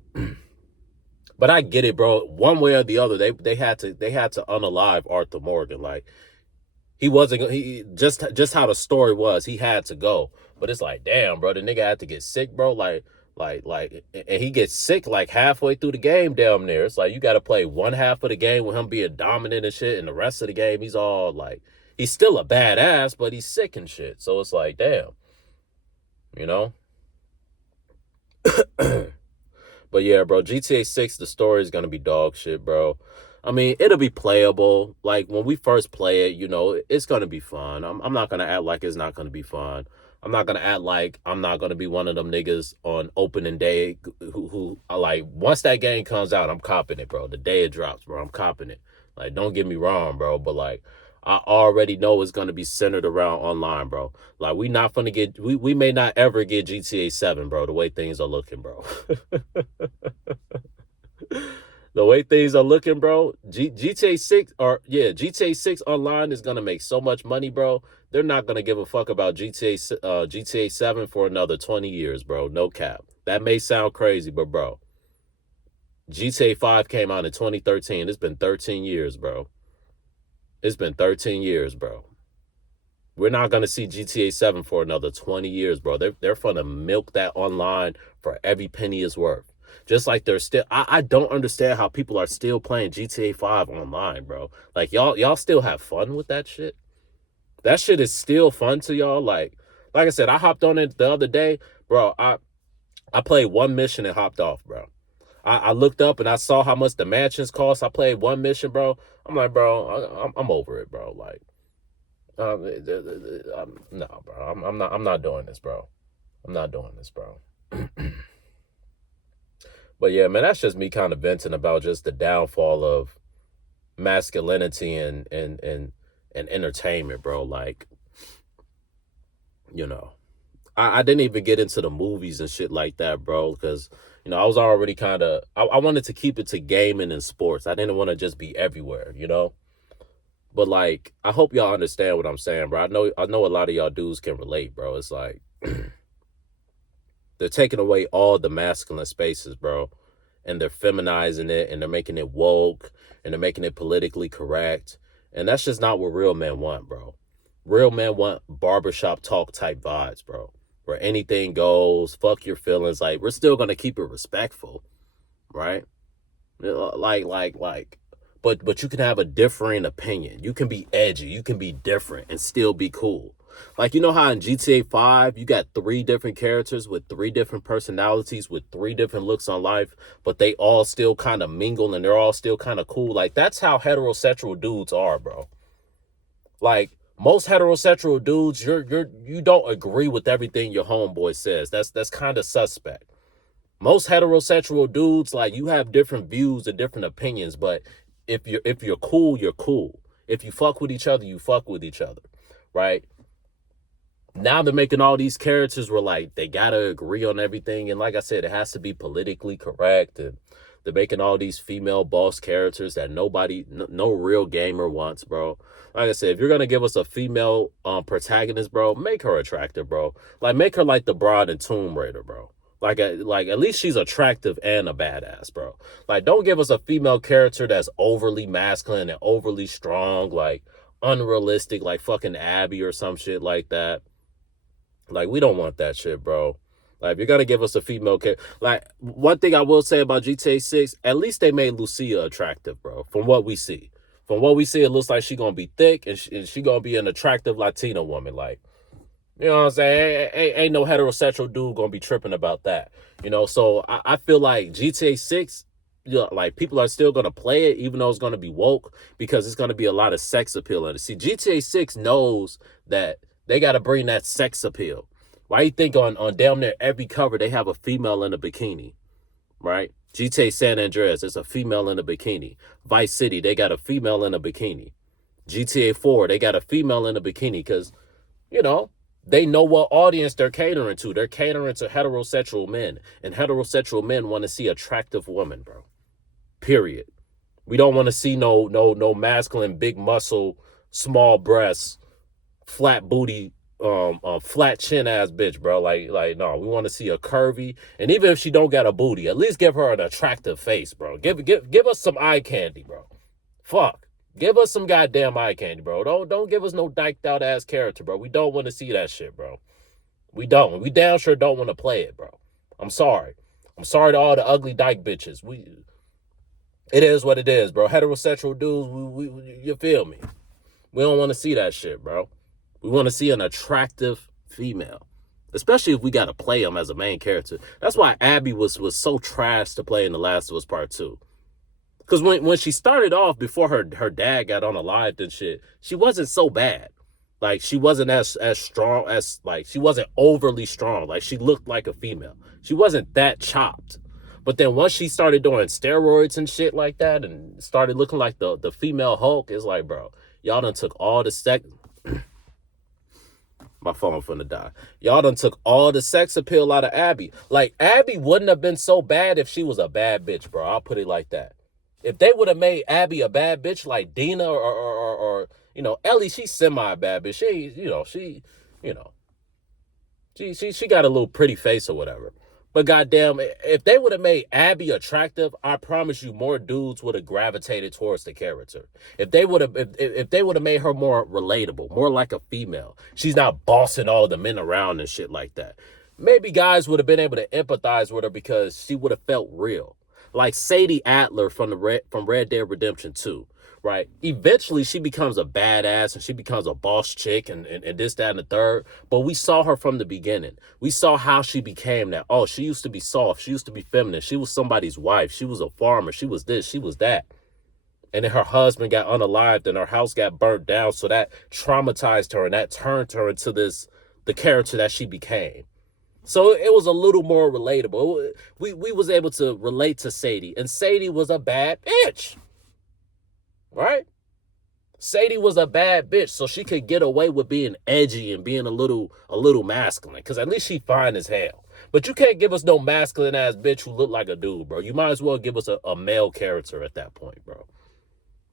But I get it, bro. One way or the other, they had to unalive Arthur Morgan. Like, he just how the story was, he had to go. But it's like, damn, bro, the nigga had to get sick, bro. Like, and he gets sick like halfway through the game down there. It's like you got to play one half of the game with him being dominant and shit, and the rest of the game he's all like, he's still a badass, but he's sick and shit. So it's like, damn, you know. But yeah, bro, GTA 6, the story is gonna be dog shit, bro. I mean, it'll be playable. Like when we first play it, you know, it's gonna be fun. I'm not gonna act like it's not gonna be fun. I'm not gonna act like I'm not gonna be one of them niggas on opening day who like once that game comes out, I'm copping it, bro. The day it drops, bro, I'm copping it. Like, don't get me wrong, bro, but like I already know it's gonna be centered around online, bro. Like we may not ever get GTA 7, bro, the way things are looking, bro. The way things are looking, bro, GTA 6 GTA 6 online is gonna make so much money, bro. They're not gonna give a fuck about GTA 7 for another 20 years, bro. No cap. That may sound crazy, but bro, GTA 5 came out in 2013. It's been 13 years, bro. It's been 13 years, bro. We're not gonna see GTA 7 for another 20 years, bro. They're gonna milk that online for every penny it's worth. Just like they're still, I don't understand how people are still playing GTA 5 online, bro. Like y'all still have fun with that shit. That shit is still fun to y'all. Like I said, I hopped on it the other day, bro. I played one mission and hopped off, bro. I looked up and I saw how much the mansions cost. I played one mission, bro. I'm like, bro, I'm over it, bro. Like, no, bro. I'm not doing this, bro. I'm not doing this, bro. But yeah, man, that's just me kind of venting about just the downfall of masculinity and entertainment, bro. Like, you know, I didn't even get into the movies and shit like that, bro, because you know I was already kind of I wanted to keep it to gaming and sports. I didn't want to just be everywhere, you know. But like, I hope y'all understand what I'm saying, bro. I know a lot of y'all dudes can relate, bro. It's like they're taking away all the masculine spaces, bro, and they're feminizing it and they're making it woke and they're making it politically correct. And that's just not what real men want, bro. Real men want barbershop talk type vibes, bro, where anything goes, fuck your feelings. Like, we're still going to keep it respectful, right? Like, but you can have a differing opinion. You can be edgy. You can be different and still be cool. Like, you know how in GTA 5, you got 3 different characters with 3 different personalities with 3 different looks on life, but they all still kind of mingle and they're all still kind of cool. Like, that's how heterosexual dudes are, bro. Like, most heterosexual dudes, you don't agree with everything your homeboy says. That's kind of suspect. Most heterosexual dudes, like, you have different views and different opinions, but if you're cool, you're cool. If you fuck with each other, you fuck with each other, right? Now they're making all these characters where like they gotta agree on everything, and like I said, it has to be politically correct, and they're making all these female boss characters that no real gamer wants, bro. Like I said, if you're gonna give us a female protagonist, bro, make her attractive, bro. Like, make her like the broad in Tomb Raider, bro. Like at least she's attractive and a badass, bro. Like, don't give us a female character that's overly masculine and overly strong, like unrealistic, like fucking Abby or some shit like that. Like, we don't want that shit, bro. Like, if you're gonna give us a female character, like, one thing I will say about GTA 6, at least they made Lucia attractive, bro. From what we see, it looks like she gonna be thick and she gonna be an attractive Latina woman. Like, you know what I'm saying? Ain't no heterosexual dude gonna be tripping about that. You know, so I feel like GTA 6, you know, like, people are still gonna play it, even though it's gonna be woke, because it's gonna be a lot of sex appeal in it. See, GTA 6 knows that they gotta bring that sex appeal. Why you think on damn near every cover they have a female in a bikini, right? GTA San Andreas, it's a female in a bikini. Vice City, they got a female in a bikini. GTA 4, they got a female in a bikini because, you know, they know what audience they're catering to. They're catering to heterosexual men, and heterosexual men want to see attractive women, bro. Period. We don't want to see no masculine, big muscle, small breasts, flat booty, flat chin ass bitch, bro. Like no, we want to see a curvy, and even if she don't got a booty, at least give her an attractive face, bro. Give us some eye candy, bro. Fuck. Give us some goddamn eye candy, bro. Don't give us no dyked out ass character, bro. We don't want to see that shit, bro. We don't. We damn sure don't want to play it, bro. I'm sorry. I'm sorry to all the ugly dyke bitches. It is what it is, bro. Heterosexual dudes, you feel me? We don't want to see that shit, bro. We want to see an attractive female, especially if we got to play them as a main character. That's why Abby was so trash to play in The Last of Us Part 2. Because when she started off, before her dad got unalived and shit, she wasn't so bad. Like, she wasn't as strong as, like, she wasn't overly strong. Like, she looked like a female. She wasn't that chopped. But then once she started doing steroids and shit like that and started looking like the female Hulk, it's like, bro, y'all done took all the sex. My phone finna die. Y'all done took all the sex appeal out of Abby. Like, Abby wouldn't have been so bad if she was a bad bitch, bro. I'll put it like that. If they would have made Abby a bad bitch like Dina or you know, Ellie, she's semi-bad bitch. She got a little pretty face or whatever. But goddamn, if they would have made Abby attractive, I promise you more dudes would have gravitated towards the character. If they would have if they would have made her more relatable, more like a female. She's not bossing all the men around and shit like that. Maybe guys would have been able to empathize with her because she would have felt real. Like Sadie Adler from Red Dead Redemption 2. Right? Eventually, she becomes a badass and she becomes a boss chick and this, that, and the third. But we saw her from the beginning. We saw how she became that. Oh, she used to be soft. She used to be feminine. She was somebody's wife. She was a farmer. She was this. She was that. And then her husband got unalived and her house got burnt down. So that traumatized her and that turned her into the character that she became. So it was a little more relatable. We was able to relate to Sadie. And Sadie was a bad bitch. Right? Sadie was a bad bitch, so she could get away with being edgy and being a little masculine, because at least she fine as hell. But you can't give us no masculine ass bitch who look like a dude, bro. You might as well give us a male character at that point, bro.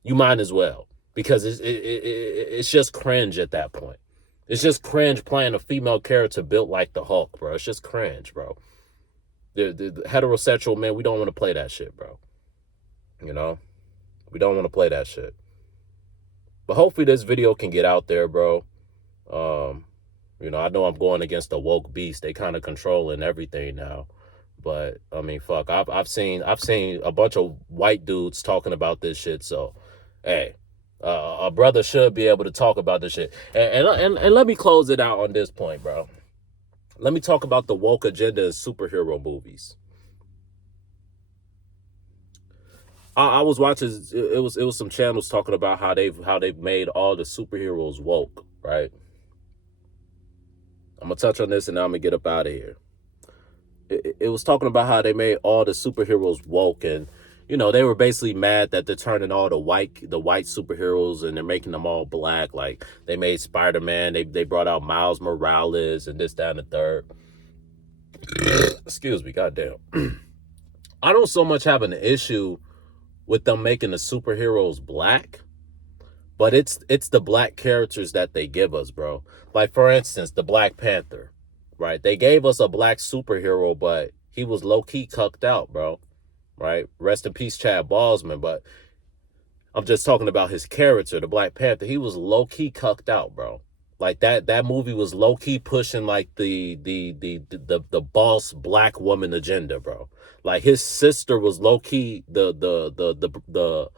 You might as well, because it's just cringe at that point. It's just cringe playing a female character built like the Hulk, bro. It's just cringe, bro. The heterosexual men, we don't want to play that shit, bro. You know? We don't want to play that shit. But hopefully this video can get out there, bro. You know, I know I'm going against the woke beast. They kind of controlling everything now. But I mean, fuck, I've seen a bunch of white dudes talking about this shit. So, hey, a brother should be able to talk about this shit. And let me close it out on this point, bro. Let me talk about the woke agenda in superhero movies. I was watching, it was some channels talking about how they've made all the superheroes woke, right? I'm gonna touch on this and then I'm gonna get up out of here. It was talking about how they made all the superheroes woke, and you know, they were basically mad that they're turning all the white superheroes and they're making them all black. Like they made Spider-Man, they brought out Miles Morales and this, that, and the third. Excuse me, goddamn. I don't so much have an issue with them making the superheroes black, but it's the black characters that they give us, bro. Like, for instance, the Black Panther, right? They gave us a black superhero, but he was low-key cucked out, bro, right? Rest in peace, Chad Boseman, but I'm just talking about his character, the Black Panther. He was low-key cucked out, bro. Like, that movie was low-key pushing, like, the boss black woman agenda, bro. Like, his sister was low-key the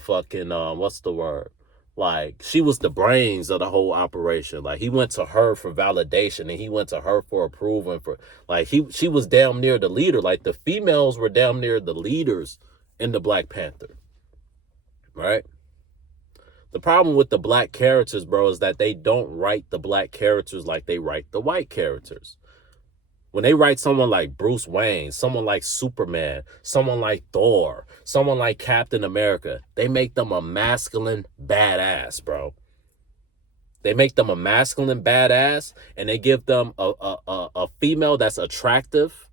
fucking, what's the word? Like, she was the brains of the whole operation. Like, he went to her for validation and he went to her for approval and for, like, she was damn near the leader. Like, the females were damn near the leaders in the Black Panther, right? The problem with the black characters, bro, is that they don't write the black characters like they write the white characters. When they write someone like Bruce Wayne, someone like Superman, someone like Thor, someone like Captain America, they make them a masculine badass, bro. They make them a masculine badass, and they give them a female that's attractive,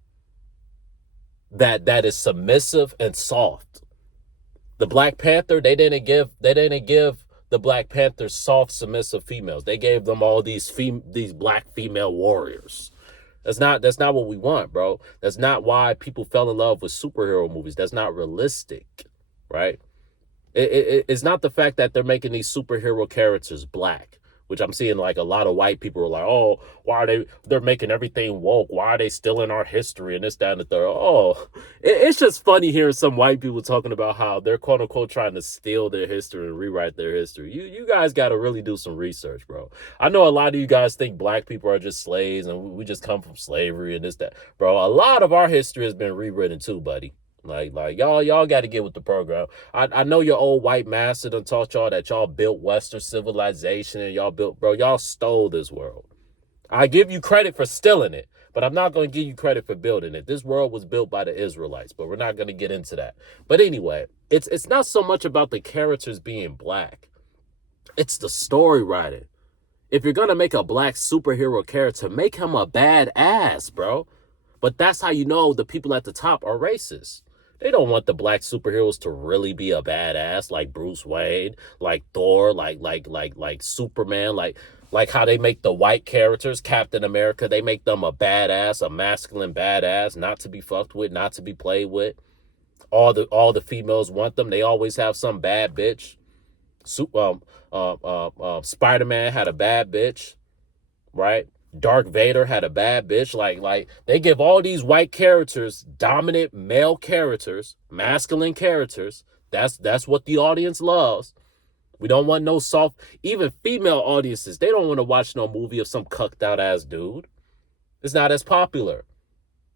that is submissive and soft. The Black Panther, they didn't give the Black Panther soft, submissive females. They gave them all these black female warriors. That's not what we want, bro. That's not why people fell in love with superhero movies. That's not realistic, right? It's not the fact that they're making these superhero characters black, which I'm seeing like a lot of white people are like, oh, why are they're making everything woke? Why are they still in our history and this, that, and the third? Oh, it's just funny hearing some white people talking about how they're quote unquote trying to steal their history and rewrite their history. You guys got to really do some research, bro. I know a lot of you guys think black people are just slaves and we just come from slavery and this, that. Bro, a lot of our history has been rewritten too, buddy. Like y'all got to get with the program. I know your old white master done taught y'all that y'all built Western civilization and y'all stole this world. I give you credit for stealing it, but I'm not going to give you credit for building it. This world was built by the Israelites, but we're not going to get into that. But anyway, it's not so much about the characters being black. It's the story writing. If you're going to make a black superhero character, make him a badass, bro. But that's how you know the people at the top are racist. They don't want the black superheroes to really be a badass like Bruce Wayne, like Thor, like Superman, like how they make the white characters, Captain America, they make them a badass, a masculine badass, not to be fucked with, not to be played with. All the females want them. They always have some bad bitch. Spider-Man had a bad bitch, right? Darth Vader had a bad bitch. Like they give all these white characters, dominant male characters, masculine characters. That's what the audience loves. We don't want no soft, even female audiences. They don't want to watch no movie of some cucked out ass dude. It's not as popular,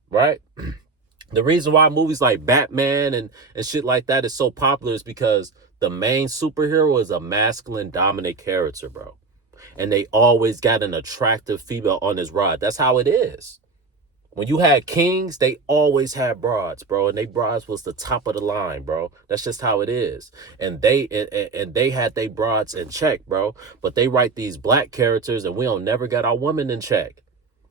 right? The reason why movies like Batman and shit like that is so popular is because the main superhero is a masculine dominant character, bro. And they always got an attractive female on his ride. That's how it is. When you had kings, they always had broads, bro. And they broads was the top of the line, bro. That's just how it is. And they had they broads in check, bro. But they write these black characters and we don't never got our woman in check.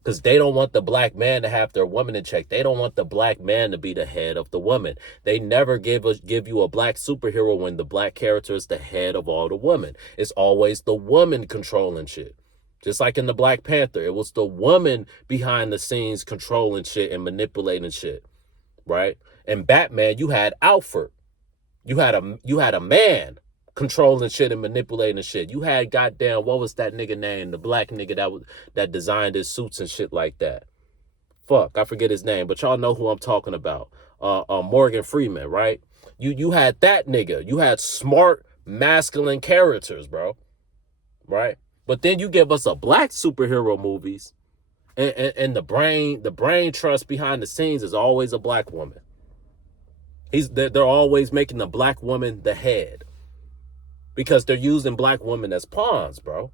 Because they don't want the black man to have their woman in check. They don't want the black man to be the head of the woman. They never give you a black superhero when the black character is the head of all the women. It's always the woman controlling shit. Just like in the Black Panther, it was the woman behind the scenes controlling shit and manipulating shit, right? In Batman, you had Alfred. You had a man controlling shit and manipulating shit. You had goddamn, what was that nigga name? The black nigga that designed his suits and shit like that. Fuck, I forget his name, but y'all know who I'm talking about. Morgan Freeman, right? You had that nigga. You had smart, masculine characters, bro. Right? But then you give us a black superhero movies, and the brain trust behind the scenes is always a black woman. They're always making the black woman the head. Because they're using black women as pawns, bro.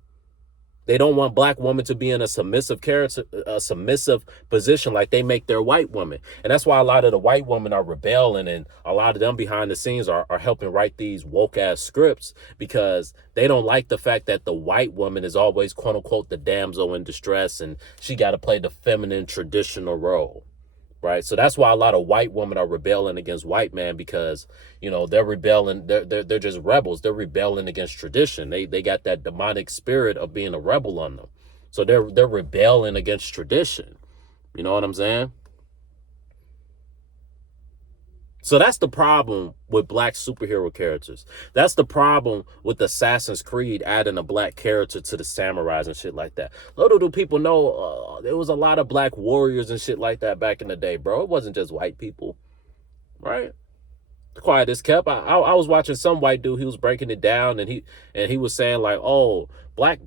They don't want black women to be in a submissive character, a submissive position like they make their white women. And that's why a lot of the white women are rebelling, and a lot of them behind the scenes are helping write these woke ass scripts because they don't like the fact that the white woman is always, quote unquote, the damsel in distress, and she got to play the feminine traditional role. Right. So that's why a lot of white women are rebelling against white men because, you know, they're rebelling. They're just rebels. They're rebelling against tradition. They got that demonic spirit of being a rebel on them. So they're rebelling against tradition. You know what I'm saying? So that's the problem with black superhero characters. That's the problem with Assassin's Creed adding a black character to the samurais and shit like that. Little do people know there was a lot of black warriors and shit like that back in the day, bro. It wasn't just white people, right? Quiet as kept. I was watching some white dude. He was breaking it down, and he was saying like, oh, black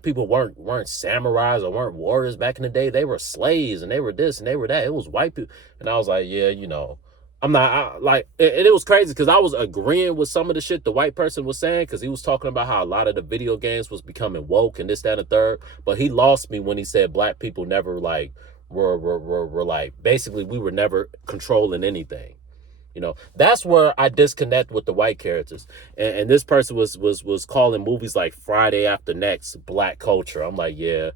people weren't samurais or weren't warriors back in the day. They were slaves, and they were this and they were that. It was white people, and I was like, yeah, you know. I'm not and it was crazy because I was agreeing with some of the shit the white person was saying because he was talking about how a lot of the video games was becoming woke and this, that, and the third. But he lost me when he said black people never like were like basically we were never controlling anything. You know, that's where I disconnect with the white characters. And this person was calling movies like Friday After Next black culture. I'm like, yeah.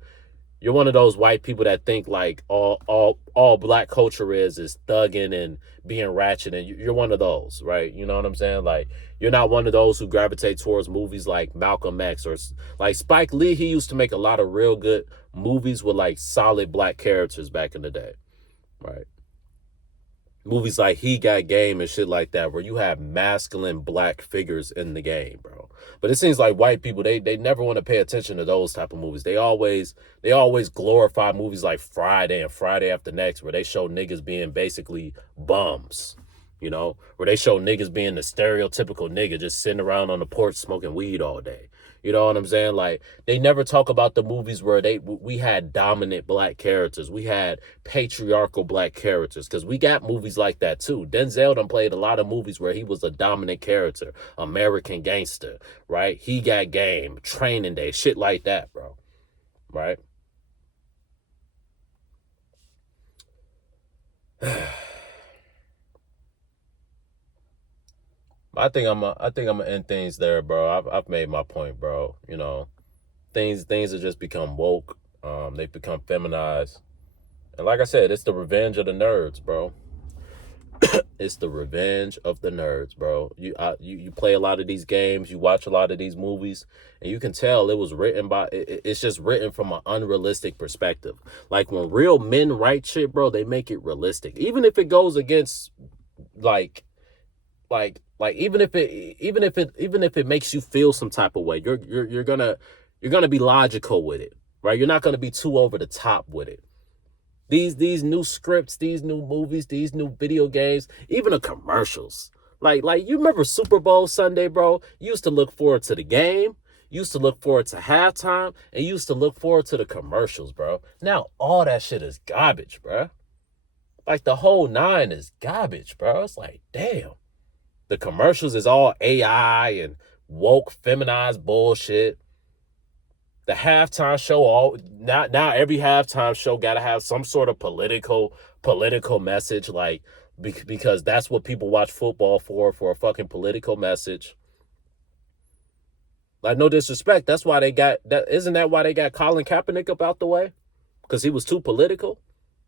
You're one of those white people that think like all black culture is thugging and being ratchet, and you're one of those, right? You know what I'm saying? Like, you're not one of those who gravitate towards movies like Malcolm X or like Spike Lee. He used to make a lot of real good movies with like solid black characters back in the day, right? Movies like He Got Game and shit like that, where you have masculine black figures in the game, bro. But it seems like white people, they never want to pay attention to those type of movies. They always glorify movies like Friday and Friday After Next, where they show niggas being basically bums, you know, where they show niggas being the stereotypical nigga just sitting around on the porch smoking weed all day. You know what I'm saying? Like, they never talk about the movies where we had dominant black characters. We had patriarchal black characters, because we got movies like that too. Denzel done played a lot of movies where he was a dominant character. American Gangster, right? He Got Game, Training Day, shit like that, bro. Right? I think I'm gonna end things there, bro. I've made my point, bro. You know, things have just become woke. They've become feminized, and like I said, it's the revenge of the nerds, bro. It's the revenge of the nerds, bro. You play a lot of these games, you watch a lot of these movies, and you can tell it was written by. It's just written from an unrealistic perspective. Like, when real men write shit, bro, they make it realistic, even if it goes against like even if it makes you feel some type of way, you're gonna be logical with it, right? You're not gonna be too over the top with it. These new scripts, these new movies, these new video games, even the commercials. Like you remember Super Bowl Sunday, bro? You used to look forward to the game, you used to look forward to halftime, and you used to look forward to the commercials, bro. Now all that shit is garbage, bro. Like, the whole nine is garbage, bro. It's like, damn. The commercials is all AI and woke, feminized bullshit. The halftime show, now every halftime show got to have some sort of political message, like, because that's what people watch football for a fucking political message. Like, no disrespect, that's why they got that. Isn't that why they got Colin Kaepernick up out the way? Because he was too political.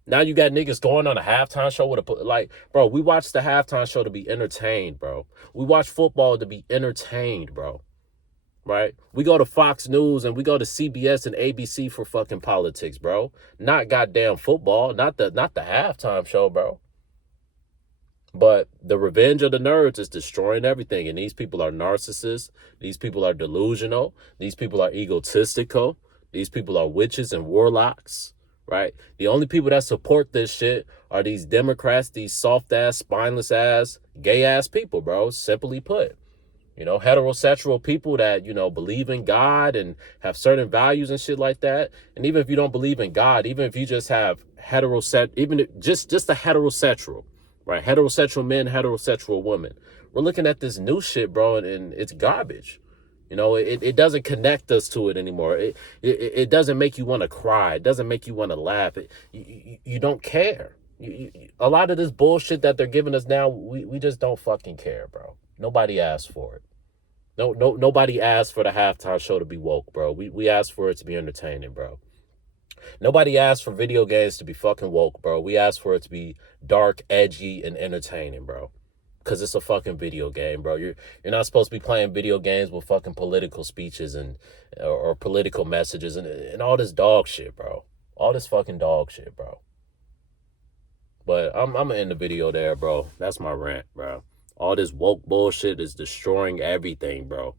Now you got niggas going on a halftime show with bro, we watch the halftime show to be entertained, bro. We watch football to be entertained, bro. Right? We go to Fox News and we go to CBS and ABC for fucking politics, bro. Not goddamn football, not the halftime show, bro. But the revenge of the nerds is destroying everything, and these people are narcissists. These people are delusional. These people are egotistical. These people are witches and warlocks. Right? The only people that support this shit are these Democrats, these soft ass, spineless ass, gay ass people, bro. Simply put, you know, heterosexual people that, you know, believe in God and have certain values and shit like that. And even if you don't believe in God, even if you just have just a heterosexual, right? Heterosexual men, heterosexual women. We're looking at this new shit, bro, and it's garbage. You know, it doesn't connect us to it anymore. It doesn't make you want to cry. It doesn't make you want to laugh. You don't care. A lot of this bullshit that they're giving us now, we just don't fucking care, bro. Nobody asked for it. Nobody asked for the halftime show to be woke, bro. We asked for it to be entertaining, bro. Nobody asked for video games to be fucking woke, bro. We asked for it to be dark, edgy, and entertaining, bro. Because it's a fucking video game, bro. You're not supposed to be playing video games with fucking political speeches or political messages and all this dog shit, bro. All this fucking dog shit, bro. But I'm gonna end the video there, bro. That's my rant, bro. All this woke bullshit is destroying everything, bro.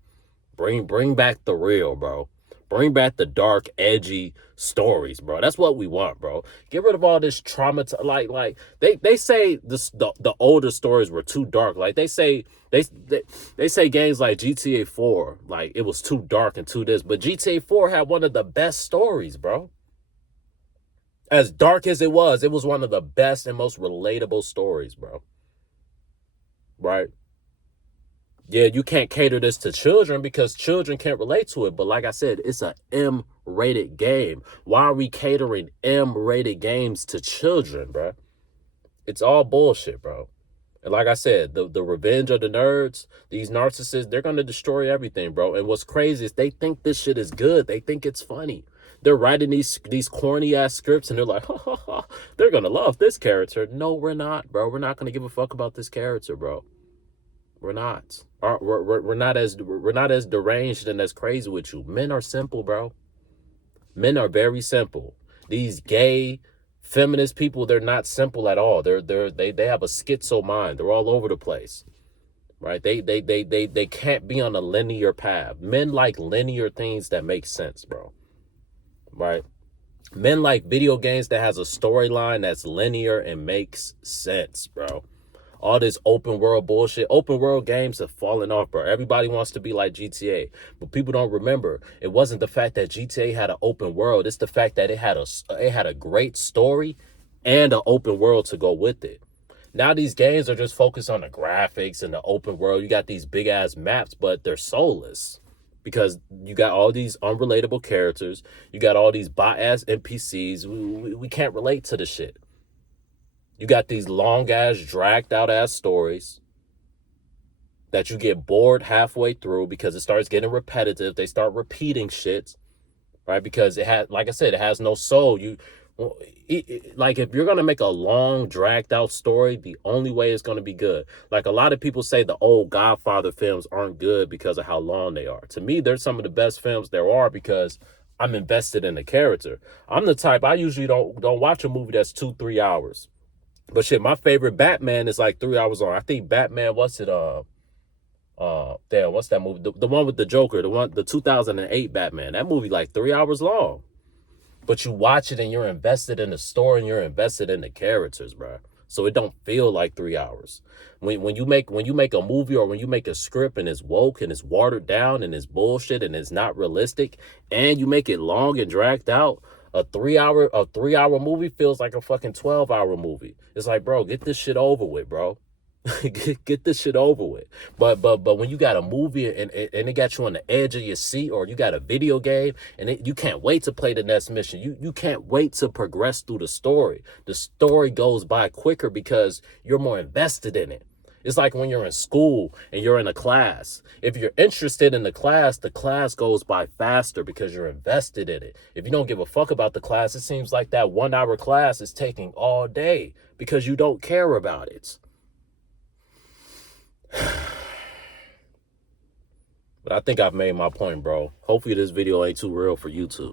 Bring back the real, bro. Bring back the dark, edgy stories, bro. That's what we want, bro. Get rid of all this trauma. Like they say the older stories were too dark. Like they say games like GTA 4, like it was too dark and too this. But GTA 4 had one of the best stories, bro. As dark as it was one of the best and most relatable stories, bro. Right? Yeah, you can't cater this to children because children can't relate to it. But like I said, it's a M-rated game. Why are we catering M-rated games to children, bro? It's all bullshit, bro. And like I said, the revenge of the nerds, these narcissists, they're going to destroy everything, bro. And what's crazy is they think this shit is good. They think it's funny. They're writing these corny ass scripts and they're like, ha, ha, ha, they're going to love this character. No, we're not, bro. We're not going to give a fuck about this character, bro. We're not. We're not as deranged and as crazy with you. Men are simple, bro. Men are very simple. These gay, feminist people, they're not simple at all. They have a schizo mind. They're all over the place. Right? They can't be on a linear path. Men like linear things that make sense, bro. Right? Men like video games that has a storyline that's linear and makes sense, bro. All this open world bullshit. Open world games have fallen off, bro. Everybody wants to be like GTA, but people don't remember it wasn't the fact that GTA had an open world. It's the fact that it had a great story and an open world to go with it. Now these games are just focused on the graphics and the open world. You got these big ass maps, but they're soulless because you got all these unrelatable characters. You got all these bot ass NPCs. We can't relate to the shit. You got these long ass, dragged out ass stories that you get bored halfway through because it starts getting repetitive. They start repeating shit, right? Because it has, like I said, it has no soul. Like if you're going to make a long dragged out story, the only way it's going to be good. Like a lot of people say the old Godfather films aren't good because of how long they are. To me, they're some of the best films there are because I'm invested in the character. I'm the type, I usually don't watch a movie that's 2-3 hours. But shit, my favorite Batman is like 3 hours long. I think Batman, what's that movie? The one with the Joker, the 2008 Batman. That movie like 3 hours long. But you watch it and you're invested in the story and you're invested in the characters, bro. So it don't feel like 3 hours. When you make a movie or when you make a script and it's woke and it's watered down and it's bullshit and it's not realistic and you make it long and dragged out, a 3 hour movie feels like a fucking 12-hour movie. It's like, bro, get this shit over with, bro. get this shit over with. But when you got a movie and it got you on the edge of your seat, or you got a video game and you can't wait to play the next mission. You can't wait to progress through the story. The story goes by quicker because you're more invested in it. It's like when you're in school and you're in a class. If you're interested in the class goes by faster because you're invested in it. If you don't give a fuck about the class, it seems like that 1 hour class is taking all day because you don't care about it. But I think I've made my point, bro. Hopefully this video ain't too real for YouTube.